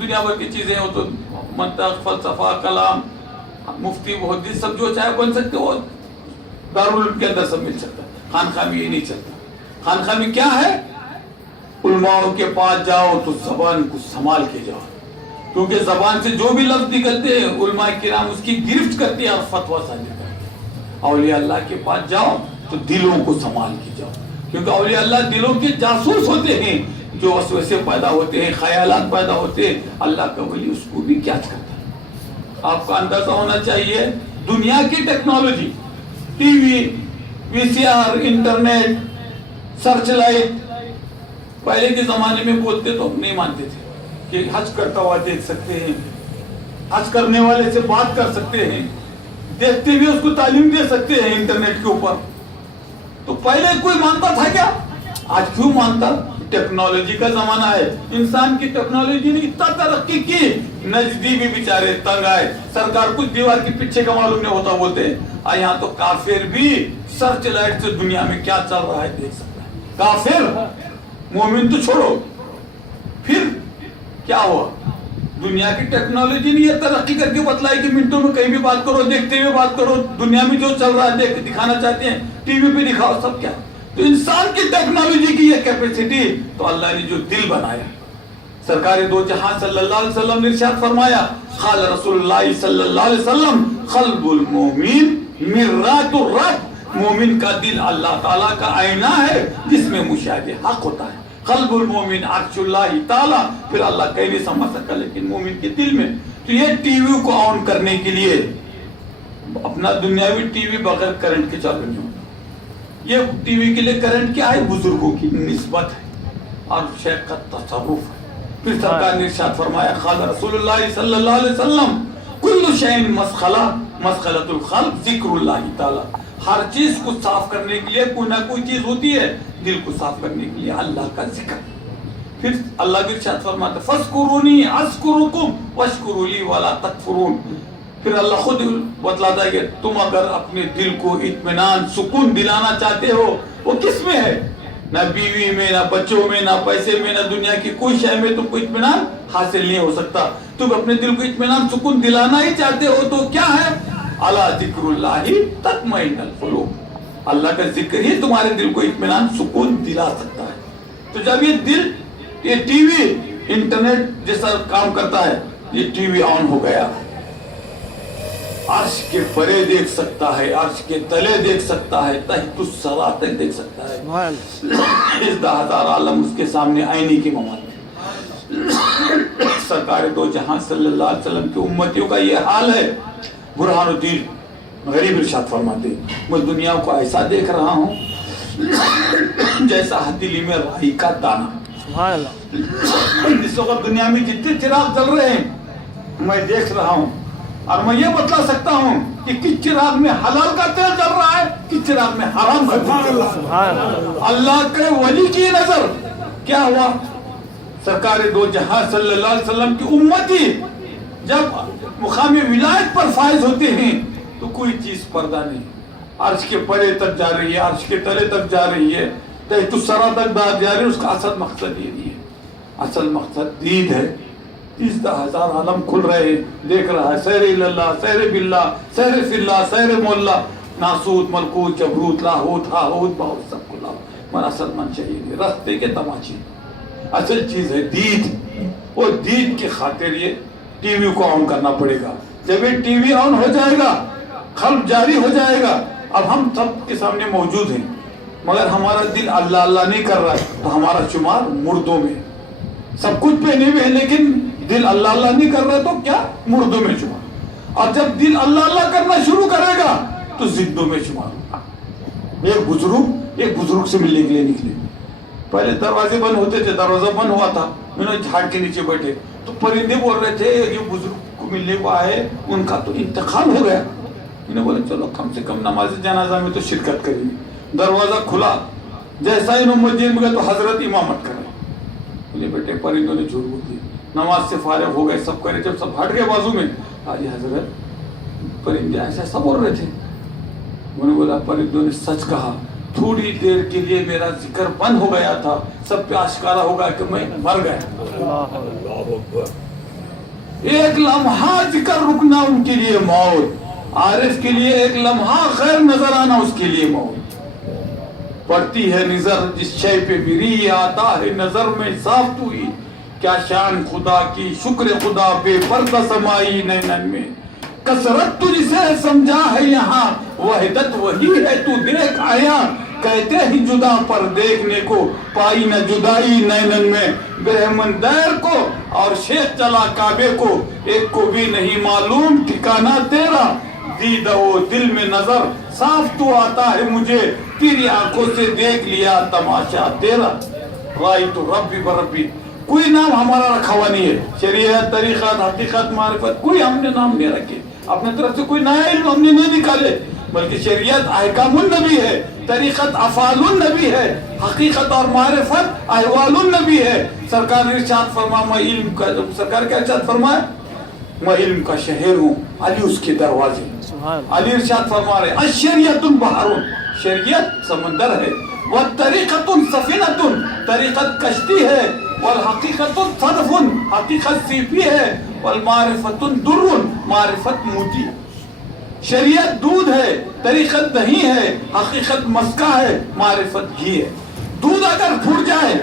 دنیا بھر کی چیزیں, وہ تو منطق, فلسفہ, کلام, مفتی, محدث, سب جو چاہے بن سکتے, وہ دارالعلوم کے اندر سب مل سکتا ہے. خانقاہ میں یہ نہیں چلتا. خانقاہ میں کیا ہے, علماء کے پاس جاؤ تو زبان کو سنبھال کے جاؤ, کیونکہ زبان سے جو بھی لفظ نکلتے ہیں علماء کرام اس کی گرفت کرتے ہیں اور فتویٰ صادر کرتے ہیں. اولیاء اللہ کے پاس جاؤ تو دلوں کو سنبھال کے جاؤ, کیونکہ اولیاء اللہ دلوں کے جاسوس ہوتے ہیں, جو وسوسے پیدا ہوتے ہیں, خیالات پیدا ہوتے ہیں, اللہ کا ولی اس کو بھی کیا کرتا ہے. آپ کا اندازہ ہونا چاہیے, دنیا کی technology, TV, VCR, internet, search light, پہلے کے زمانے میں بولتے تو نہیں مانتے تھے کہ حج کرتا ہوا دیکھ سکتے ہیں, حج کرنے والے سے بات کر سکتے ہیں, دیکھتے ہوئے اس کو تعلیم دے سکتے ہیں انٹرنیٹ کے اوپر. تو پہلے کوئی مانتا تھا کیا؟ آج کیوں مانتا؟ ٹیکنالوجی کا زمانہ ہے، انسان کی ٹیکنالوجی نے اتنا ترقی کی، نجدی بھی بیچارے تنگ آئے، سرکار کچھ دیوار کے پیچھے کا معلوم نہیں ہوتا بولتے ہیں، اور یہاں تو کافر بھی سرچ لائٹ سے دنیا میں کیا چل رہا ہے دیکھ سکتا ہے، کافر، مومن تو چھوڑو۔ پھر کیا ہوا؟ دنیا کی ٹیکنالوجی نے یہ ترقی کر کے بتلائی کہ منٹوں میں کہیں بھی بات کرو، دیکھتے ہوئے بات کرو، دنیا میں جو چل رہا ہے دیکھ دکھانا چاہتے ہیں، ٹی وی پہ دکھاؤ، سب کیا۔ تو انسان کی ٹیکنالوجی کی یہ کیپیسٹی، تو اللہ نے جو دل بنایا، سرکار دو جہاں صلی اللہ علیہ وسلم نے ارشاد فرمایا، قال رسول اللہ صلی اللہ علیہ وسلم، قلب المومن مرآت الرب، مومن کا دل اللہ تعالیٰ کا آئینہ ہے جس میں مشاہدہ حق ہوتا ہے۔ قلب المومن عرش اللہ تعالیٰ، پھر اللہ کہیں نہیں سمجھ سکتا لیکن مومن کے دل میں۔ تو یہ ٹی وی کو آن کرنے کے لیے اپنا دنیاوی ٹی وی بغیر کرنٹ کے چالو نہیں ہوتا، یہ ٹی وی کے لیے کرنٹ کیا ہے؟ بزرگوں کی نسبت ہے اور شیخ کا تصرف ہے۔ پھر سرکار نے ارشاد فرمایا، قال رسول اللہ صلی اللہ علیہ وسلم، کل شیء مسخلہ مسخلۃ القلب ذکر اللہ تعالیٰ، ہر چیز کو صاف کرنے کے لیے کوئی نہ کوئی چیز ہوتی ہے، دل کو صاف کرنے کے لیے اللہ کا ذکر۔ پھر اللہ بھی ارشاد فرماتا ہے، فاذکرونی اذکرکم واشکروا لی ولا تکفرون۔ پھر اللہ خود بتلاتا ہے کہ تم اگر اپنے دل کو اطمینان سکون دلانا چاہتے ہو، وہ کس میں ہے؟ نہ بیوی میں، نہ بچوں میں، نہ پیسے میں، نہ دنیا کی کوئی شے میں تم کو اطمینان حاصل نہیں ہو سکتا۔ تم اپنے دل کو اطمینان سکون دلانا ہی چاہتے ہو تو کیا ہے؟ الا ذکر اللہ تطمئن القلوب، اللہ کا ذکر ہی تمہارے دل کو اطمینان سکون دلا سکتا ہے۔ تو جب یہ دل، یہ ٹی وی انٹرنیٹ جیسا کام کرتا ہے، یہ ٹی وی آن ہو گیا، عرش کے پرے دیکھ سکتا ہے، عرش کے تلے دیکھ سکتا ہے، تحت الثری تک دیکھ سکتا ہے، اس 10,000 عالم اس کے سامنے آئینے کی ممانت۔ سرکار دو جہاں صلی اللہ علیہ وسلم کی امتیوں کا یہ حال ہے۔ برہان الدین غریب ارشاد فرماتے ہیں، میں دنیا کو ایسا دیکھ رہا ہوں جیسا ہتھیلی میں رائی کا دانہ۔ اس وقت دنیا میں جتنے چراغ جل رہے ہیں میں دیکھ رہا ہوں، اور میں یہ بتلا سکتا ہوں کہ کس چراغ میں حلال کا تیل جل رہا ہے، کس چراغ میں حرام کا تیل جل رہا ہے۔ اللہ کے ولی کی نظر کیا ہوا؟ سرکار دو جہاں صلی اللہ علیہ وسلم کی امتی جب مقام ولایت پر فائز ہوتے ہیں تو کوئی چیز پردہ نہیں، عرش کے پرے تک جا رہی ہے، عرش کے تلے تک جا رہی ہے، تحت الثری تک بات جا رہی ہے۔ اس کا اصل مقصد یہ نہیں ہے، اصل مقصد دید ہے۔ 30,000 عالم کھل رہے ہیں، دیکھ رہا ہے، سیر اللہ، سیر باللہ، سیر فی اللہ، سیر مولا، ناسوت، ملکوت، جبروت، لاہوت، ہاہوت، باہوت، سب کو لاؤ۔ من اصل من چاہیے راستے کے تماشے، اصل چیز ہے دید۔ وہ دید کی خاطر یہ ٹی وی کو آن کرنا پڑے گا۔ جب یہ ٹی وی آن ہو جائے گا، قلب جاری ہو جائے گا۔ اب ہم سب کے سامنے موجود ہیں مگر ہمارا دل اللہ اللہ نہیں کر رہا ہے، تو ہمارا شمار مردوں میں، سب کچھ پہنے ہوئے ہیں لیکن دل اللہ اللہ نہیں کر رہا ہے، تو کیا؟ مردوں میں شمار۔ اور جب دل اللہ اللہ کرنا شروع کرے گا تو زندوں میں شمار ہوگا۔ ایک بزرگ سے ملنے کے لیے نکلے، پہلے دروازے بند ہوتے تھے، دروازہ بند ہوا تھا، انہوں نے جھاڑ کے نیچے بیٹھے تو پرندے بول رہے تھے یہ بزرگ کو ملنے کو آئے، ان کا تو انتقال ہو گیا۔ انہوں نے بولا چلو کم سے کم نماز جنازہ میں تو شرکت کریں گے۔ دروازہ کھلا، جیسا ہی انہوں مسجد میں گئے تو حضرت امامت کرے۔ بولے بیٹے پرندوں نے جھوٹ بول دی، نماز سے فارغ ہو گئے، سب کرے، جب سب ہٹ گئے بازو میں، آج حضرت پرندے ایسا بول رہے تھے۔ انہوں نے بولا پرندوں نے سچ کہا، تھوڑی دیر کے لیے میرا ذکر بند ہو گیا تھا، سب پہ آشکارا ہوگا کہ میں مر گیا۔ ایک لمحہ ذکر رکنا ان کے لیے موت، عارف کے لیے ایک لمحہ خیر نظر آنا اس کے لیے موت۔ پڑتی ہے نظر جس شے پہ بری، آتا ہے نظر میں صاف تو ہی، کیا شان خدا کی شکر خدا بے پردہ سمائی نینن میں، کثرت تجھ سے سمجھا ہے یہاں، وحدت وہی ہے تو دیکھ آیا، کہتے ہی جدا پر دیکھنے کو، پائی نہ جدائی نینن میں، برہمن دیر کو اور شیخ چلا کعبے کو، ایک کو بھی نہیں معلوم ٹھکانہ تیرا، دیدہ و دل میں نظر صاف تو آتا ہے مجھے، تیری آنکھوں سے دیکھ لیا تماشا تیرا، رائی تو ربی بربی۔ کوئی نام ہمارا رکھا ہوا نہیں ہے، شریعت، طریقت، حقیقت، معرفت، کوئی ہم نے نام نہیں رکھے، اپنے طرف سے کوئی نیا علم ہم نے نہیں نکالے، بلکہ شریعت احکام النبی ہے، طریقت افعال النبی ہے، حقیقت اور معرفت احوال النبی ہے. سرکار نے ارشاد فرمایا میں علم کا، سرکار کیا ارشاد فرمایا؟ میں علم کا شہر ہوں، علی اس کے دروازے. علی ارشاد فرما رہے الشریعت بحر، شریعت سمندر ہے، والطریقت سفینۃ، طریقت کشتی ہے، والحقیقت صدف، حقیقت سیپی ہے، والمعرفت در، معرفت موتی. شریعت دودھ ہے، طریقت دہی ہے، حقیقت مسکہ ہے، معرفت گھی ہے. دودھ اگر پھٹ جائے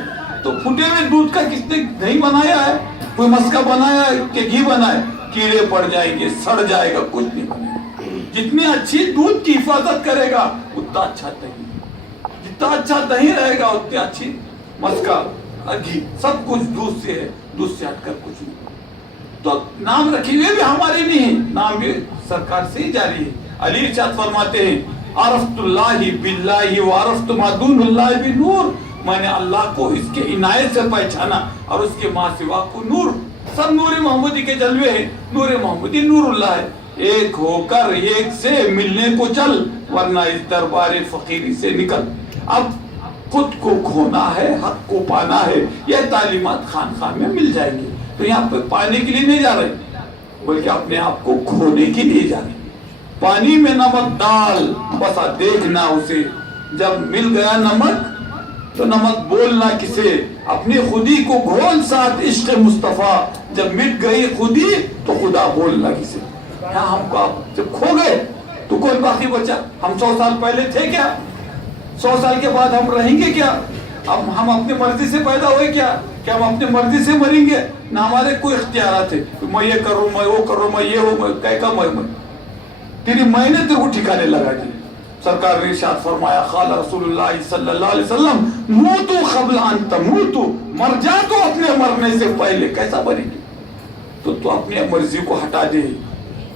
تو پھٹے ہوئے دودھ کا کس نے دہی بنایا ہے؟ کوئی مسکہ بنایا ہے کہ گھی بنایا؟ کیڑے پڑ جائیں گے، سڑ جائے گا، کچھ نہیں بنے گا. جتنی اچھی دودھ کی حفاظت کرے گا اتنا اچھا دہی، جتنا اچھا دہی رہے گا اتنی اچھی مسکہ گھی. سب کچھ دودھ سے ہے، دودھ سے ہٹ کر کچھ نہیں. تو نام رکھے ہوئے بھی ہمارے نہیں ہیں، نام بھی سرکار سے ہی جاری ہے. علی ارشاد فرماتے ہیں عرفت اللہ باللہ وعرفت ما دون اللہ بنور، میں نے اللہ کو اس کے عنایت سے پہچانا اور اس کے ماں سوا کو نور. سب نور محمدی کے جلوے ہیں. نور محمدی نور اللہ ہے. ایک ہو کر ایک سے ملنے کو چل، ورنہ اس دربار فقیری سے نکل. اب خود کو کھونا ہے، حق کو پانا ہے. یہ تعلیمات خانقاہ میں مل جائیں گی. تو یہاں پہ پانے کے لیے نہیں جا رہے بلکہ اپنے آپ کو کھونے کے لیے جا رہے. پانی میں نمک ڈال، بس دیکھنا اسے، جب مل گیا نمک تو نمک بولنا کسے. اپنی خودی کو گھول ساتھ عشق مصطفیٰ، جب مٹ گئی خودی تو خدا بولنا کسے. ہم کو جب کھو گئے تو کون باقی بچا؟ ہم 100 سال پہلے تھے کیا؟ 100 سال کے بعد ہم رہیں گے کیا؟ اب ہم اپنی مرضی سے پیدا ہوئے کیا؟ کہ ہم اپنی مرضی سے مریں گے؟ نہ ہمارے کوئی اختیارات ہے. میں یہ کروں، میں وہ کروں، میں یہ ہوں، میں کہہ میں تیری میں نے تیرے کو ٹھکانے لگا دی. سرکار نے ارشاد فرمایا قال رسول اللہ صلی اللہ علیہ وسلم موتو قبل ان تموتو، مر جا تو اپنے مرنے سے پہلے. کیسا مرے گی؟ تو اپنی مرضی کو ہٹا دے،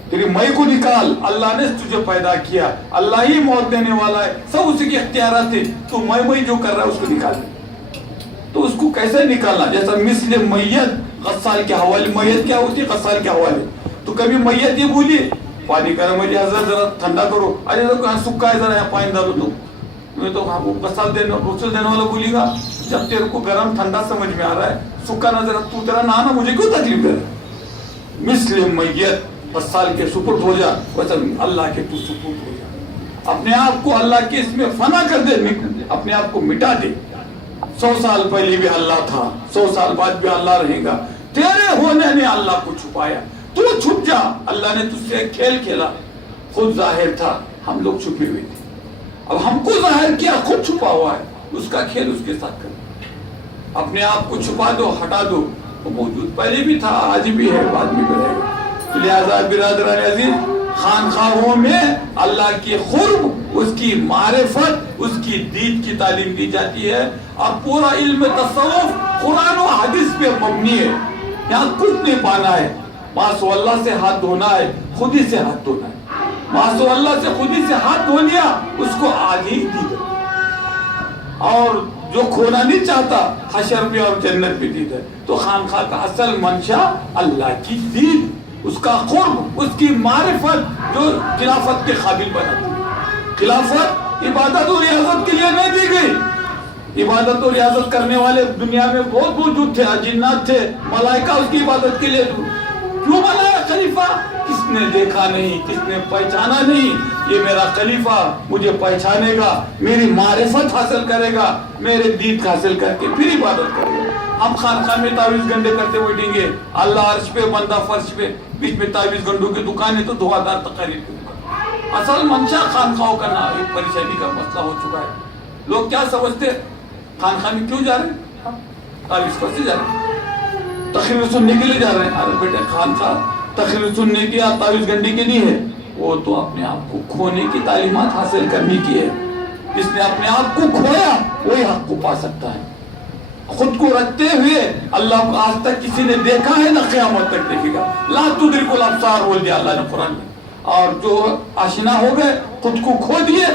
تیری میں کو نکال. اللہ نے تجھے پیدا کیا، اللہ ہی موت دینے والا ہے، سب اسی کے اختیارات ہیں. تو میں جو کر رہا ہے اس کو نکال دے. تو اس کو کیسے نکالنا؟ جیسا مثل میت، غسال کے حوالے. میت کیا ہوتی ہے؟ غسال کے حوالے. تو کبھی میت یہ بولی پانی گرم ہے حضرت ذرا ٹھنڈا کرو، ارے سکا ہے ذرا پانی ڈالو. تو غسال دینے غسل دینے والا بولی گا جب تیرے کو گرم ٹھنڈا سمجھ میں آ رہا ہے، سکا نہ ذرا تو تیرا نانا مجھے کیوں تکلیف دے رہا ہے؟ مثل میت، غسال کے سپرد ہو جا، ویسا اللہ کے تو سپرد ہو جا. اپنے آپ کو اللہ کے اس میں فنا کر دے، اپنے آپ کو مٹا دے. 100 سال پہلے بھی اللہ تھا، 100 سال بعد بھی اللہ رہے گا. تیرے ہونے نے اللہ کو چھپایا، تو چھپ جا. اللہ نے تجھ سے کھیل کھیلا، خود ظاہر تھا، ہم لوگ چھپے ہوئے تھے. اب ہم کو ظاہر کیا، خود چھپا ہوا ہے. اس کا کھیل اس کے ساتھ کر. اپنے آپ کو چھپا دو، ہٹا دو. وہ موجود پہلے بھی تھا، آج بھی ہے، بعد میں بھی رہے گا. لہذا برادران عزیز، خانقاہوں میں اللہ کی قرب، اس کی معرفت، اس کی دید کی تعلیم دی جاتی ہے. اور پورا علم تصوف قرآن و حدیث پہ مبنی ہے. یہاں کچھ نہیں پانا ہے. ماسو اللہ سے ہاتھ دھونا ہے، خودی سے ہاتھ دھونا ہے. ماسو اللہ سے خودی سے ہاتھ دھو لیا، اس کو آگے دی گئی. اور جو کھونا نہیں چاہتا حشر پہ اور جنت پہ دید ہے. تو خانقاہ کا اصل منشا اللہ کی دید، اس کا قرب، اس کی معرفت جو خلافت کے قابل بناتی ہے. خلافت عبادت و ریاضت کے لیے نہیں دی گئی. عبادت و ریاضت کرنے والے دنیا میں بہت موجود تھے، جنات تھے، ملائکہ اس کی عبادت کے لیے. کیوں بنایا خلیفہ؟ کس نے دیکھا نہیں، کس نے پہچانا نہیں. یہ میرا خلیفہ مجھے پہچانے گا، میری معرفت حاصل کرے گا، میرے دید حاصل کر کے پھر عبادت کرے گا. ہم خانقاہ میں تعویذ گنڈے کرتے بیٹھیں گے، اللہ عرش پہ، بندہ فرش پہ، بیچ میں تعویذ گنڈوں کی دکان ہے تو دھواں تقاریر کی دکان. اصل منشا خانقاہوں کا نام ایک پریشانی کا مسئلہ ہو چکا ہے. لوگ کیا سمجھتے خانقاہ میں کیوں جا رہے ہیں؟ تعویذ پر سے جا رہے ہیں، تقریر سننے کے لیے جا رہے ہیں. ارے بیٹے خانقاہ تقریر سننے کی یا تعویذ گنڈی کی نہیں ہے، وہ تو اپنے آپ کو کھونے کی تعلیمات حاصل کرنے کی ہے. جس نے اپنے آپ کو کھویا وہی حق کو پا سکتا ہے. خود کو رکھتے ہوئے اللہ کو آج تک کسی نے دیکھا ہے نہ قیامت تک دیکھے گا. لا تدرک الابصار بول دیا اللہ نے قرآن میں. اور جو آشنا ہو گئے، خود کو کھو دیے،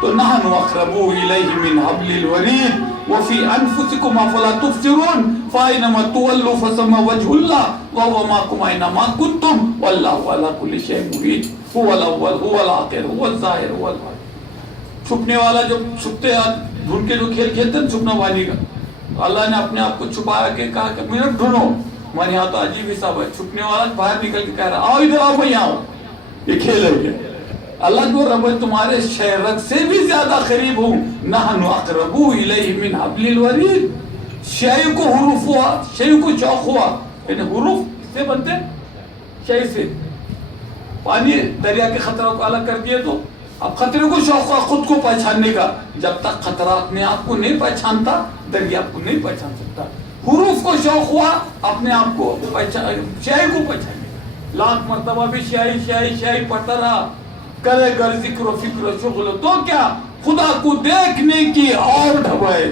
تو نحن اقرب الیہ من حبل الورید وفی انفسکم افلا تبصرون فاینما تولوا فثم وجه اللہ وهو معکم اینما کنتم واللہ علی کل شیء مقیت هو الاول هو الاخر هو الظاہر هو الباطن. چھپنے والا جو چھپتے ڈھونڈ کے جو کھیل کھیلتے ہیں چھپنا پانی کا، اللہ نے اپنے آپ کو چھپا کے کہا کہ مجھے ڈھونڈو. ہمارے یہاں تو عجیب حساب ہے، چھپنے والا باہر نکل کے کہہ رہا آؤ ادھر آؤ، میں یہاں ہوں. یہ کھیل ہے یہ. اللہ کو رب تمہارے شہرت سے بھی زیادہ قریب ہوں. نحن اقرب الیہ من حبل الورید. شے کو حروف ہوا، شے کو شوق ہوا، یعنی حروف سے بنتے شے سے. پانی دریا کے خطروں کو الگ کر دیے تو اب خطرے کو شوق ہوا خود کو پہچاننے کا. جب تک خطرہ اپنے آپ کو نہیں پہچانتا دریا کو نہیں پہچان سکتا. حروف کو شوق ہوا اپنے آپ کو شے کو پہچاننے کا. لاکھ مرتبہ بھی شاہی پڑھتا رہا، کرے گر ذکر و فکر و شغل تو کیا خدا کو دیکھنے کی اور ڈھبائے.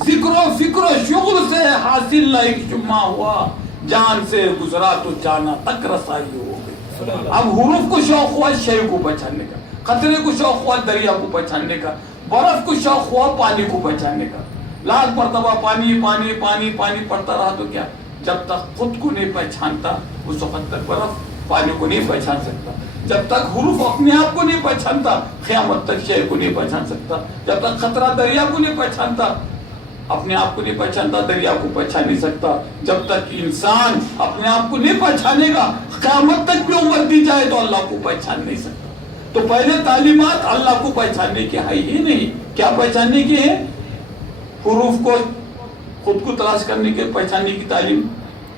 ذکر و فکر و شغل سے حاصل نہ ایک شمع ہوا، جان سے گزرا تو جانا تک رسائی ہو گئی. اب حروف کو شوق ہوا شے کو پہچاننے کا، خطرے کو شوق ہوا دریا کو پہچاننے کا، برف کو شوق ہوا پانی کو پہچاننے کا. لاکھ مرتبہ پانی پانی پانی پانی پڑھتا رہا تو کیا جب تک خود کو نہیں پہچانتا اس وقت تک برف پانی کو نہیں پہچان سکتا. جب تک حروف اپنے آپ کو نہیں پہچانتا قیامت تک شے کو نہیں پہچان سکتا. جب تک خطرہ دریا کو نہیں پہچانتا اپنے آپ کو نہیں پہچانتا دریا کو پہچان نہیں سکتا. جب تک انسان اپنے آپ کو نہیں پہچانے گا قیامت تک بھی عمر دی جائے تو اللہ کو پہچان نہیں سکتا. تو پہلے تعلیمات اللہ کو پہچاننے کی ہے ہی نہیں. کیا پہچاننے کی ہے؟ حروف کو خود کو تلاش کرنے کے پہچاننے کی تعلیم،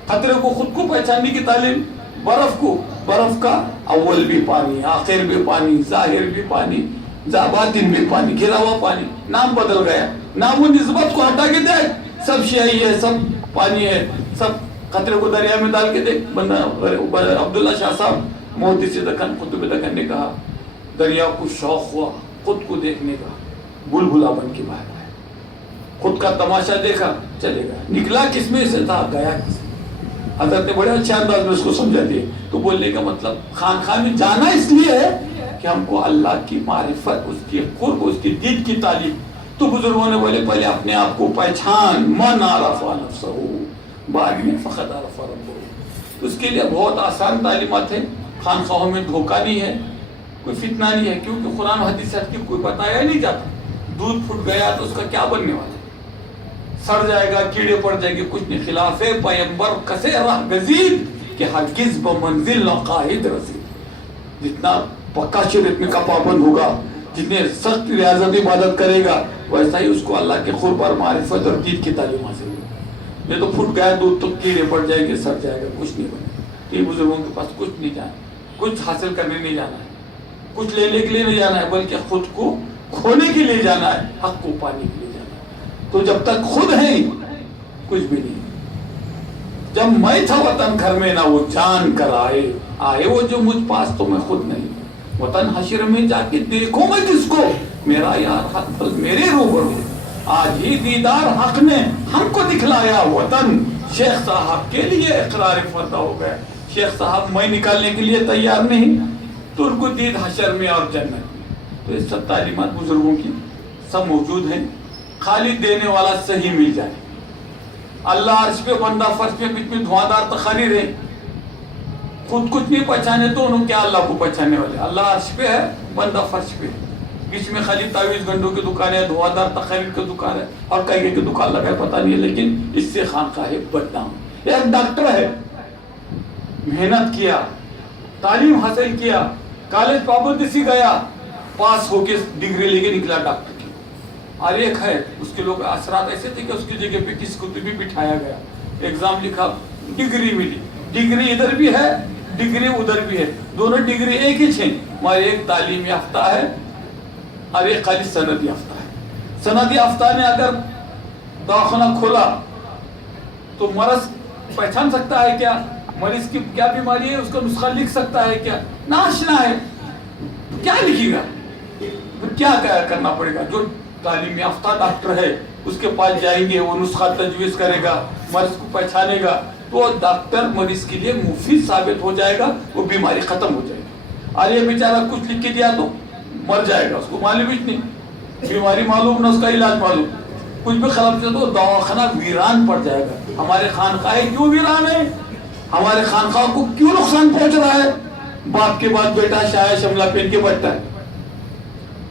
خطرے کو خود کو پہچاننے کی تعلیم، برف کو برف کا اول بھی پانی، آخر بھی پانی، ظاہر بھی پانی، باطن بھی پانی، گھرا ہوا پانی. نام بدل گیا، نام و نسبت کو ہٹا کے دیکھ سب شیعی ہے، سب پانی ہے، سب. خطرے کو دریا میں ڈال کے دیکھ. بندہ عبداللہ شاہ صاحب محدث دکن قطب دکن نے کہا دریا کو شوق ہوا خود کو دیکھنے کا، بلبلا بن کے باہر آیا. خود کا تماشا دیکھا چلے گا، نکلا کس میں سے تھا گیا کس میں. حضرت نے بڑے اچھے انداز میں اس کو سمجھا دیے. تو بولنے کا مطلب خانقاہ میں جانا اس لیے ہے کہ ہم کو اللہ کی معرفت، اس کی قرب، اس کی دید کی تعلیم. تو بزرگوں نے بولے پہلے اپنے آپ کو پہچان. من عرف نفسہ بعد میں فقط عرف ربہ. اس کے لیے بہت آسان تعلیمات ہیں. خانقاہوں میں دھوکہ نہیں ہے، کوئی فتنہ نہیں ہے، کیونکہ قرآن و حدیث کی کوئی بتایا نہیں جاتا. دودھ پھٹ گیا تو اس کا کیا بننے والا، سڑ جائے گا، کیڑے پڑ جائیں گے، کچھ نہیں. خلاف پیمبر کسے راہ گزید کہ ہرگز بمنزل ناقاہد رسید. جتنا پکا شریعت میں کا پابند ہوگا، جتنے سخت ریاضت عبادت کرے گا، ویسا ہی اس کو اللہ کے قرب اور معرفت اور دید کی تعلیم حاصل ہوگی. یہ تو پھٹ گیا دودھ تو کیڑے پڑ جائیں گے، سڑ جائے گا، کچھ نہیں بنے. یہ بزرگوں کے پاس کچھ نہیں جانا، کچھ حاصل کرنے نہیں جانا ہے، کچھ لینے کے لیے نہیں جانا ہے، بلکہ خود کو کھونے کے لیے جانا ہے، حق کو پانے کے لیے جانا ہے. تو جب تک خود ہیں کچھ بھی نہیں. جب میں تھا وطن گھر میں نہ وہ جان کر آئے وہ جو مجھ پاس تو میں خود نہیں. وطن حشر میں جا کے دیکھوں میں جس کو، میرا یار حق بل میرے روبرو. آج ہی دیدار حق نے ہم کو دکھلایا وطن. شیخ صاحب کے لیے اقرار فتح ہو گیا. شیخ صاحب میں نکالنے کے لیے تیار نہیں، تو ان کو دید حشر میں اور جنت میں. تو یہ سب تعلیمات بزرگوں کی سب موجود ہیں. خالی دینے والا صحیح مل جائے. اللہ عرش پہ، بندہ فرش پہ، بیچ میں دھواں دار تقاریر ہے. خود کچھ نہیں پہچانے تو انہوں کیا اللہ کو پہچانے والے. اللہ عرش پہ ہے، بندہ فرش پہ. بیچ میں خالی تعویذ گنڈوں کی دکان ہے، دھواں دار تقاریر کی دکان ہے، اور کئی کی دکان لگائے پتہ نہیں ہے. لیکن اس سے خانقاہ بدنام. ایک ڈاکٹر ہے، محنت کیا، تعلیم حاصل کیا، کالج پابندی سے گیا، پاس ہو کے ڈگری لے کے نکلا ڈاکٹر کی. اور ایک ہے اس کے لوگ اثرات ایسے تھے کہ اس کی جگہ پہ کسی کو بھی بٹھایا گیا، ایگزام لکھا، ڈگری ملی. ڈگری ادھر بھی ہے، ڈگری ادھر بھی ہے، دونوں ڈگری ایک ہی ہیں، مگر ایک تعلیم یافتہ ہے اور ایک خالی سند یافتہ ہے. سند یافتہ نے اگر دواخانہ کھولا تو مرض پہچان سکتا ہے کیا، مریض کی کیا بیماری ہے، اس کا نسخہ لکھ سکتا ہے کیا؟ ناشنا ہے، کیا لکھے گا؟ کیا کرنا پڑے گا؟ جو تعلیم یافتہ ڈاکٹر ہے اس کے پاس جائیں گے، وہ نسخہ تجویز کرے گا، مریض کو پہچانے گا، تو ڈاکٹر مریض کے لیے مفید ثابت ہو جائے گا، وہ بیماری ختم ہو جائے گی. اور یہ بیچارہ کچھ لکھ کے دیا تو مر جائے گا، اس کو معلوم ہی نہیں، بیماری معلوم نہ اس کا علاج معلوم. کچھ بھی خراب سے تو دواخانہ ویران پڑ جائے گا. ہمارے خانقاہ کیوں ویران ہے؟ ہمارے خانقاہ کو کیوں نقصان پہنچ رہا ہے؟ باپ کے بعد بیٹا شاید شملہ پہن کے بیٹھتا ہے،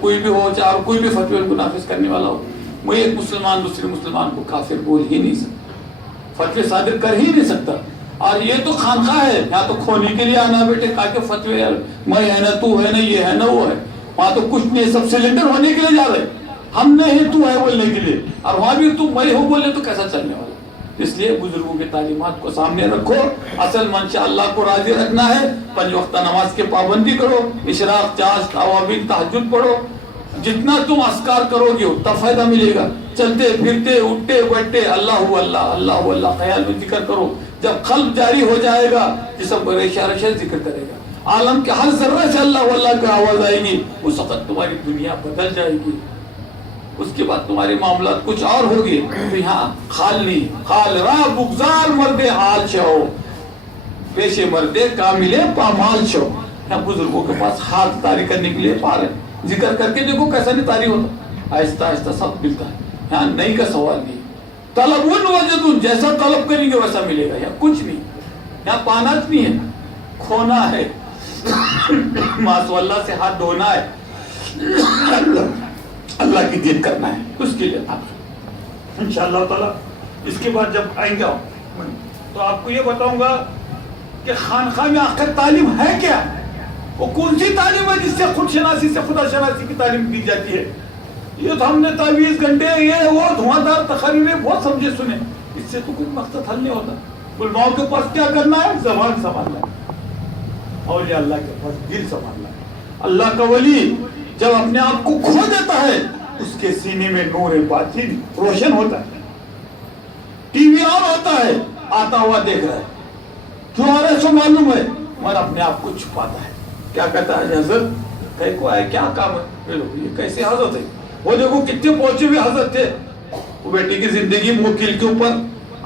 کوئی بھی ہو، چاہے کوئی بھی فتوے کو نافذ کرنے والا ہو، وہ ایک مسلمان دوسرے مسلمان کو کافر بول ہی نہیں سکتا، فتوے صادر کر ہی نہیں سکتا۔ اور یہ تو خانقاہ ہے، یہاں تو کھونے کے لیے آنا بیٹے، کہا کہ فتوے میں ہے نا تو ہے نا یہ ہے نا وہ ہے، وہاں تو کچھ نہیں، سب سلنڈر ہونے کے لیے جا رہے، ہم نے ہی تو ہے بولنے کے لیے، اور وہاں بھی تو میں ہوں بولے تو کیسا چلنے والا؟ اس لیے بزرگوں کی تعلیمات کو سامنے رکھو، اصل منشا اللہ کو راضی رکھنا ہے، 5 وقتہ نماز کی پابندی کرو، اشراق، چاشت، اوابین، تہجد پڑھو، جتنا تم اذکار کرو گے اتنا فائدہ ملے گا، چلتے پھرتے اٹھتے بیٹھتے اللہ اللہ اللہ اللہ خیال میں ذکر کرو، جب قلب جاری ہو جائے گا جسم ریشہ ریشہ ذکر کرے گا، عالم کے ہر ذرہ سے اللہ اللہ کی آواز آئے گی، اس وقت تمہاری دنیا بدل جائے گی، اس کے بعد تمہارے معاملات کچھ اور ہوگی۔ تو یہاں خال نہیں، خال را بگزار مردے حال شو، پیشے مردے کاملے پامال شو، یہاں بزرگوں کے پاس ہاتھ طاری کرنے کے لیے پا رہے، ذکر کر کے دیکھو کیسا نہیں طاری ہوتا، آہستہ آہستہ سب ملتا ہے، یہاں نہیں کا سوال نہیں، طلب وجدون، جیسا طلب کریں گے ویسا ملے گا، یہاں کچھ نہیں، یہاں پانا نہیں ہے، کھونا ہے، ماسو اللہ سے ہاتھ دھونا ہے، اللہ کی دین کرنا ہے، اس کے لیے انشاءاللہ تعالی۔ اس کے بعد جب آئیں گا تو آپ کو یہ بتاؤں گا کہ خانقاہ میں آخر تعلیم ہے کیا، وہ کون سی تعلیم ہے جس سے خود شناسی سے خدا شناسی کی تعلیم دی جاتی ہے؟ یہ تو ہم نے 24 گھنٹے یہ وہ دھواں دار تقریریں بہت سمجھے سنے، اس سے تو کوئی مقصد حل نہیں ہوتا۔ علماء کے پاس کیا کرنا ہے؟ زبان سنبھالنا ہے، اولیاء اللہ کے پاس دل سنبھالنا ہے۔ اللہ کا ولی جب اپنے آپ کو کھو دیتا ہے اس کے سینے میں نور باطن روشن ہوتا ہے، ٹی وی آن ہوتا ہے، آتا ہوا دیکھ رہا ہے، کیوں آ رہا ہے سو معلوم ہے، مگر اپنے آپ کو چھپاتا ہے، کیا کہتا ہے حضرت کہیں کو آئے کیا کام ہے، یہ کیسے حضرت ہے، وہ دیکھو کتنے پہنچے ہوئے حضرت تھے، وہ بیٹی کی زندگی موکل کے اوپر،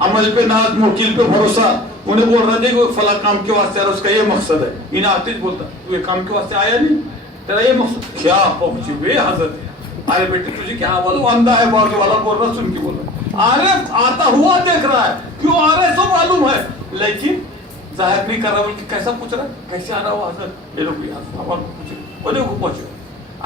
عمل پہ ناز، موکل پہ بھروسہ، انہیں بول رہا تھے کہ فلاں کام کے واسطے اس کا یہ مقصد ہے، انہیں آتے بولتا تو یہ کام کے واسطے آیا نہیں، تیرا یہ مقصد کیا پہنچے ہوئے حضرت، ارے بیٹے تجھے کیا بولو، اندھا ہے باغ والا بول رہا، سن کے بول رہا، عارف آتا ہوا دیکھ رہا ہے، کیوں آ رہا ہے سو معلوم ہے، لیکن ظاہر نہیں کر رہا، بلکہ کیسا پوچھ رہا ہے، کیسے آ رہا ہوا حضرت، یہ لوگ پوچھے وہ دیکھو پہنچے،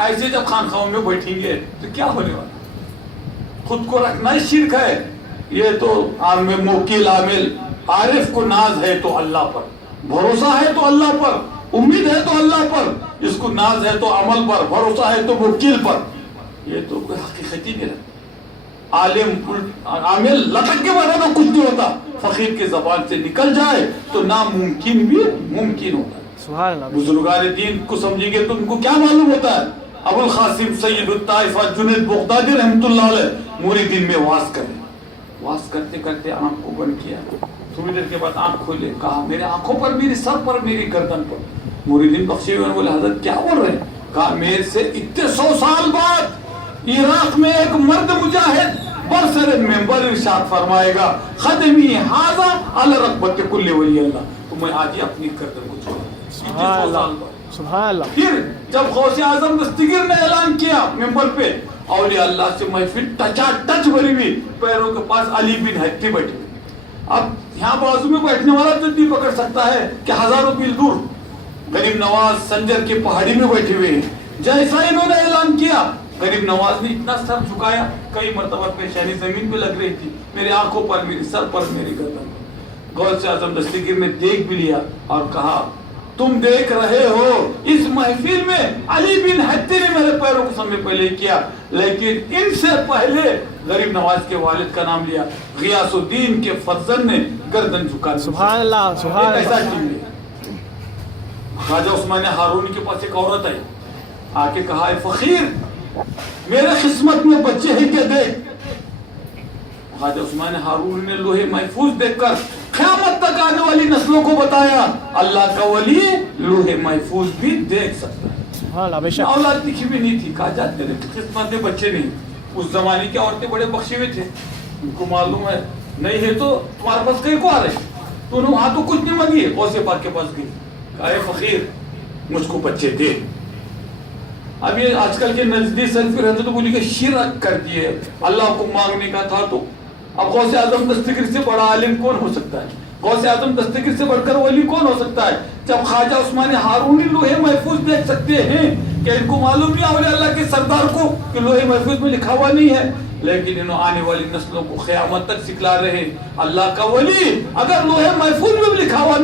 ایسے جب خانقاہوں میں بیٹھیں گے تو کیا ہونے والا؟ خود کو رکھنا ہی شرک ہے، یہ تو موکل عامل، عارف کو ناز ہے تو اللہ پر، بھروسہ ہے تو اللہ پر، امید ہے تو اللہ پر، جس کو ناز ہے تو عمل پر، بھروسہ ہے تو موکل پر، یہ تو کوئی حقیقتی نہیں رہتا۔ عالم عامل لٹک کے بارے میں کچھ نہیں ہوتا، فقیر کے زبان سے نکل جائے تو ناممکن بھی ممکن ہوتا ہے۔ سبحان اللہ۔ بزرگان دین کو سمجھیں گے تو ان کو کیا معلوم ہوتا ہے؟ ابو القاسم سید الطائفہ جنید بغدادی رحمۃ اللہ علیہ موریدین میں واز کرے، واز کرتے کرتے آنکھ کو بند کیا، تھوڑی دیر کے بعد آنکھ کھولے، کہا میرے آنکھوں پر، میرے سر پر، میری گردن پر، موریدین بخشے ہوئے بولے حضرت کیا بول رہے ہیں؟ کہا میرے سے اتنے 100 سال بعد عراق میں ایک مرد مجاہد برسر منبر ارشاد فرمائے گا خدمی ھذا علی رقبۃ کل ولی اللہ، تو میں آج ہی اپنی گردن کو چھوڑا۔ سبحان اللہ، سبحان اللہ۔ پھر جب غوث اعظم دستگیر نے اعلان کیا منبر پہ، اولیاء اللہ سے محفل ٹچا ٹچ بھری ہوئی، پیروں کے پاس علی بن ہتی بیٹھے ہوئے، اب یہاں بازو میں بیٹھنے والا تو نہیں پکڑ سکتا ہے کہ ہزاروں میل دور غریب نواز سنجر کی پہاڑی میں بیٹھے ہوئے ہیں، جیسا انہوں نے اعلان کیا غریب نواز نے اتنا سر جھکایا، کئی مرتبہ پیشانی زمین پہ لگ رہی تھی، میرے آنکھوں پر، میرے سر پر، میری گردن پر۔ غوث اعظم دستگیر نے دیکھ بھی لیا اور کہا تم دیکھ رہے ہو اس محفل میں علی بن ہتی نے میرے پیروں کو سامنے پہلے کیا، لیکن ان سے پہلے غریب نواز کے والد کا نام لیا، غیاث الدین کے فرزند نے گردن جھکا۔ سبحان اللہ، سبحان ایسا اللہ۔ ٹیم ہے۔ خواجہ عثمان ہارونی کے پاس ایک عورت آئی، آ کے کہا اے فقیر میرے قسمت میں بچے ہیں کیا دیکھ۔ خواجہ عثمان ہارون نے لوہے محفوظ دیکھ کر قیامت تک آنے والی نسلوں کو بتایا اللہ کا ولی لوہے محفوظ بھی دیکھ سکتا ہے۔ سبحان اللہ، بے شک۔ اولاد لکھی بھی نہیں تھی، کہا جاتے تھے قسمت میں بچے نہیں، اس زمانے کی عورتیں بڑے بخشے ہوئے تھے، ان کو معلوم ہے نہیں ہے تو تمہارے پاس کہیں کو آ رہے، تو انہوں وہاں تو کچھ نہیں مانگی، غوث پاک کے پاس گئی، کہا اے فقیر مجھ کو بچے دے۔ اب یہ آج کل کے نزدیک سلفی رہتے تو بولی کہ شرک کر دیے، اللہ کو مانگنے کا تھا تو اب غوث اعظم دستگیر سے بڑا عالم کون ہو سکتا ہے؟ غوث اعظم دستگیر سے بڑھ کر ولی کون ہو سکتا ہے؟ جب خواجہ عثمان ہارونی لوہے محفوظ دیکھ سکتے ہیں کہ ان کو معلوم نہیں اولیاء اللہ کے سردار کو کہ لوح محفوظ میں لکھا ہوا نہیں ہے، لیکن انہوں آنے والی نسلوں کو قیامت تک سکھلا رہے ہیں اللہ کا ولی اگر لوح محفوظ میں بھی لکھا ہوا نہیں